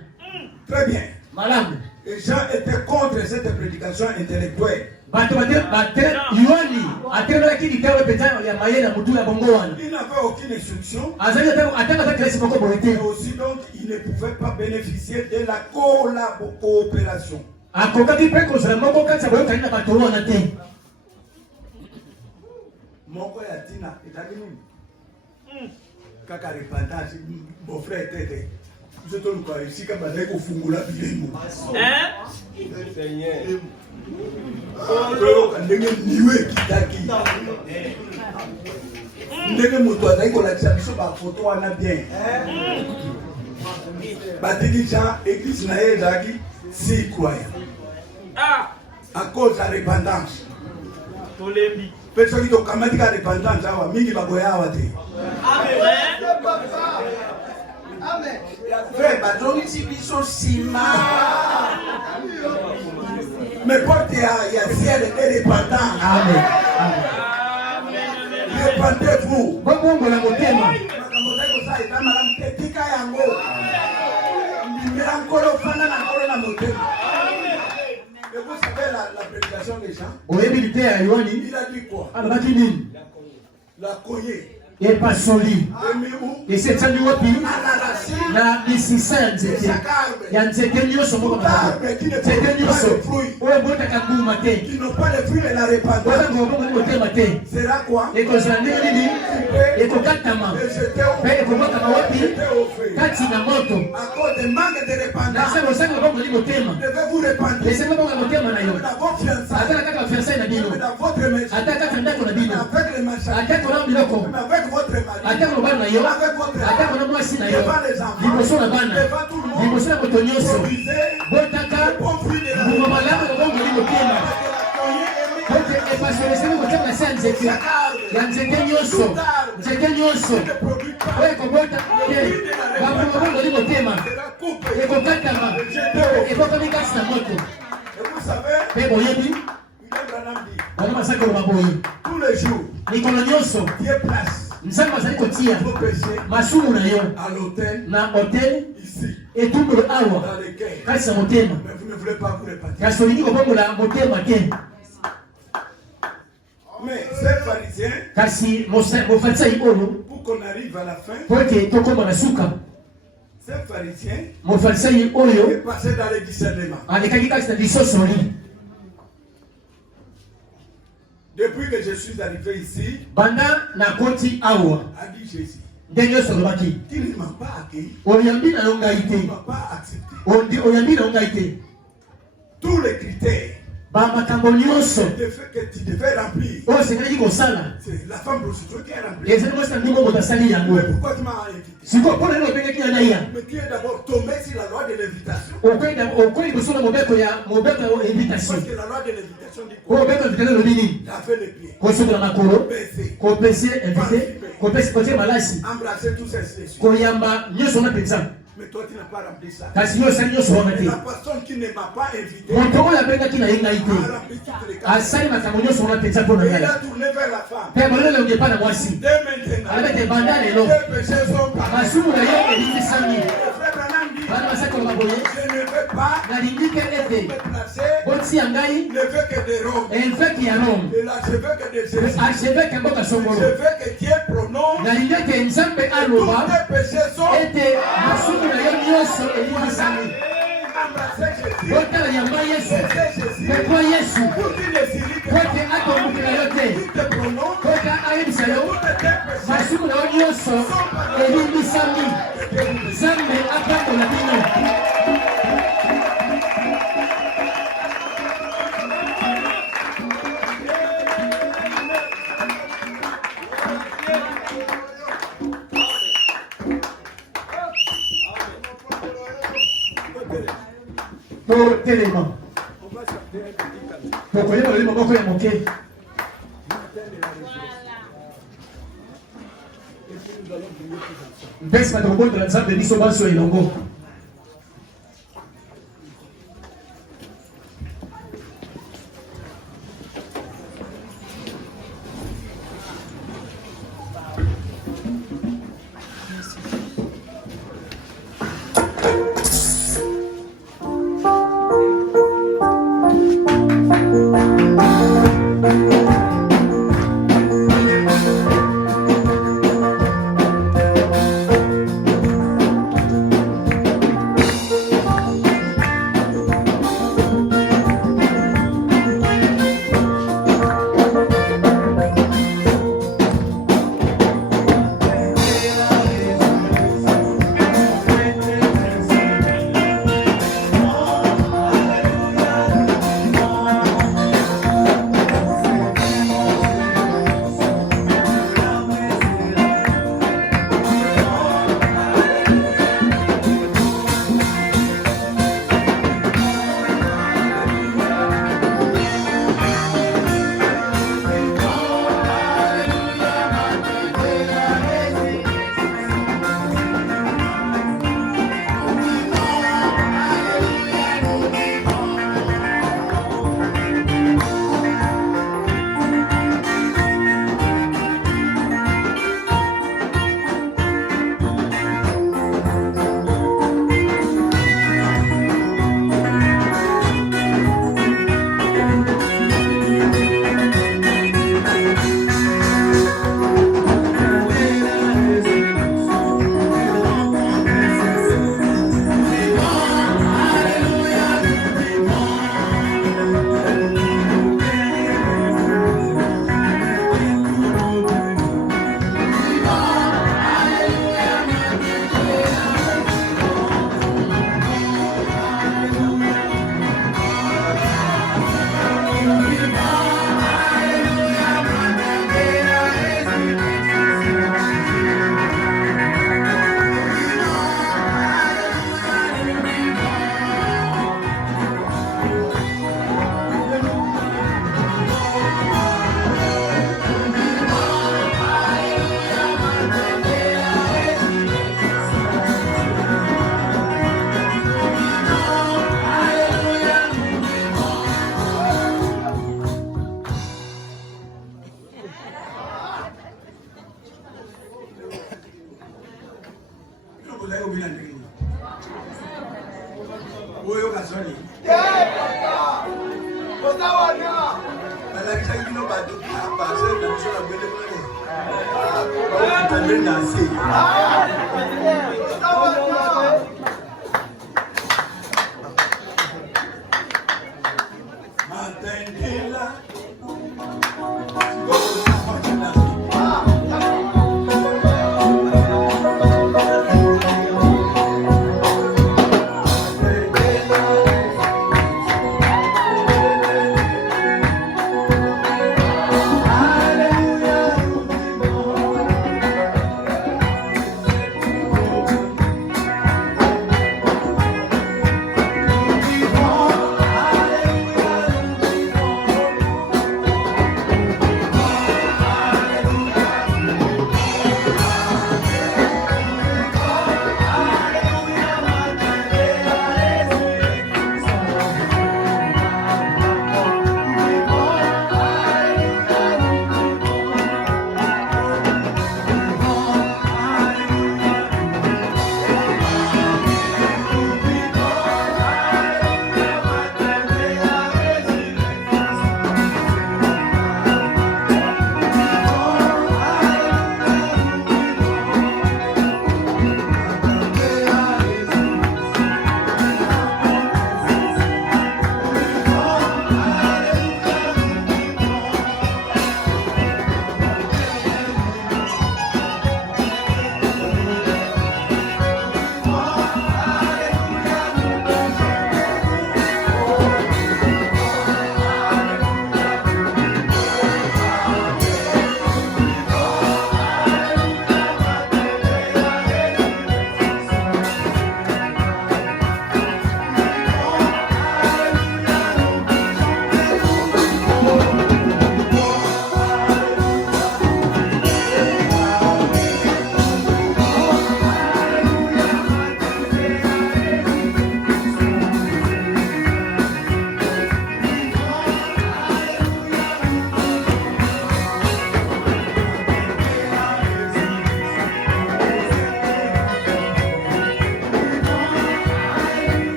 Très bien. Malamu. Et Jean était contre cette prédication intellectuelle. Bato bate yuani atenda kidi kawe peta ya mayela mutu ya bongo wana. Il n'avait aucune instruction. Azali atanga ta klasi moko boete. Et aussi donc, il ne pouvait pas bénéficier de la coopération. Akokaki pe ko sala moko kati boyo kanina bato wana te. Moko ya tina etaki nini? Kaka repentance mon frère tete. Je te le crois ici comme avec au fungula bilemo. Seigneur. Ndenge niwe kitaki. Ndenge moto azali kolakisa biso bafoto wana bien. Batiki Jean église na ye ezalaki si croyant. À cause de la repentance. Mpe soki tokamati ka repentance awa mingi bakoya awa te. Frère bazongisi biso nsima. Mais porte ya ciel est repentance. Amen. Repentez-vous. Bongo la motema. Makambo zako sasa ita malamu te tika yango. Mbimela nkolo fana na nkolo na motema. Et vous savez la prédication des gens? Oyebi lite ya yuani. Il a dit quoi? Alabaki nini? La cogner. E pasoli. Demi où? E se tsami wapi? À la racine. Na misisa ya nzete. Ya nzete nyonso moko na. Nzete nyonso. Oyo bota kambuma te. Qui n'ont pas le fruit de la Bota repentance. ko bongo motema te. Sera quoi? E ko zande nini? E ko katama. Et j'étais au Pe e ko bota wapi? J'étais au feu. Kati na moto. À cause de manque de Na repentance. sema sema bongo ni motema. Devez-vous repentir. E sema bongo motema na yo. Dans vos fiançailles. Ataka kaka fiançailles na bino. Dans votre maison. Ataka ndako na bino. Avec les machins. Ataka na biloko. Avec votre mari. Ataka bana na yo. Avec votre Ataka na mwasi na yo. devant les enfants. Liboso na bana. Devant tout le monde. Liboso na moto nyonso. Produisez Botaka bon fruit de la mbuma malamu na bongo ni motema. repentance. Bote epasoleseni motema na se ya nzete. Ya nzete nyonso. Nzete nyonso. Oyo ekobota te. Bambuma bongo ni motema. Ekokatama. Ekokomi kasi na moto. Et vous savez, Pe boyebi. William Branham dit, Bana masaka loba boye. tous les jours, Likolo nyonso. Dieu place Nzambe azali kotia vos péchés masumu na yo à l'autel na hotel ici, etumbelo awa dans le cœur. kasi ya motema. Mais vous ne voulez pas vous repentir. Kasi olingi kobongola motema te. Mais ces pharisiens, Kasi mofarisai oyo pour qu'on arrive à la fin, po ete tokóma na suka. ces pharisiens Mofarisai est oyo passé dans le discernement. alekaki kasi na lisosoli. Depuis que je suis arrivé ici, Banda nakoti awa a dit Jésus, nde nyonso olobaki tu ne m'as pas accueilli, oyambi na yo ngai tu ne te. m'as pas accepté. Oyambi na yo ngai te. Tous les critères Bamakambo nyonso que tu devais remplir, oyo osengelaki kosala c'est la femme prostituée qui a rempli. ezali mwasi na ndenge moto asali yango. Mais pourquoi tu m'as invité? Sikoyo mpo na nini obengaki nga nai ya Mais tu es d'abord tombé sur la loi de l'invitation. okwei liboso na mobeko ya invitation. Parce que la loi de l'invitation dit quoi? Oyo mobeko invitation elobi nini? Laver les pieds, Kosokola makolo, baisser, kopesi invité, kopesi kotie malasi, embrasser tous ces sujets. koyamba nyonso wana mpenza. Mais toi, tu n'as pas rempli ça. Kasi yo osali nyonso wana Et te. la personne qui ne m'a pas invité Moto oyo abengaki na ye ngai a te rempli toutes les cases. asali makambo nyonso wana mpenza mpo na Et il ngai. a tourné vers la femme. Mpe molelo elongi epai na mwasi Dès maintenant, alobete banda lelo les péchés sont pardonnés. masumu na yo elimbisami. Le frère Branham dit, Je ne veux pas nalingi ke ete me placer. boti ya ngai L'évêque de Rome. evêque ya Rome Et l'archevêque de Jésus. archevêque ya mboka Je songolo veux que Dieu prononce. nalingi ete nzambe Tous aloba tes péchés sont ete masumu na yo nyonso elimbisami embrassés Jésus. botala yamba yesu C'est Jésus. mekwa yesu Pour qu'il ne sirie que po ete atombokela yo te il te prononce. po ete ayebisa yo Tous tes péchés masumu na yo nyonso elimbisami nzambe apambola bino. Totelema tokoyeba loli maboko ya moke mpesi bato kobondela nzambe biso baso elongo.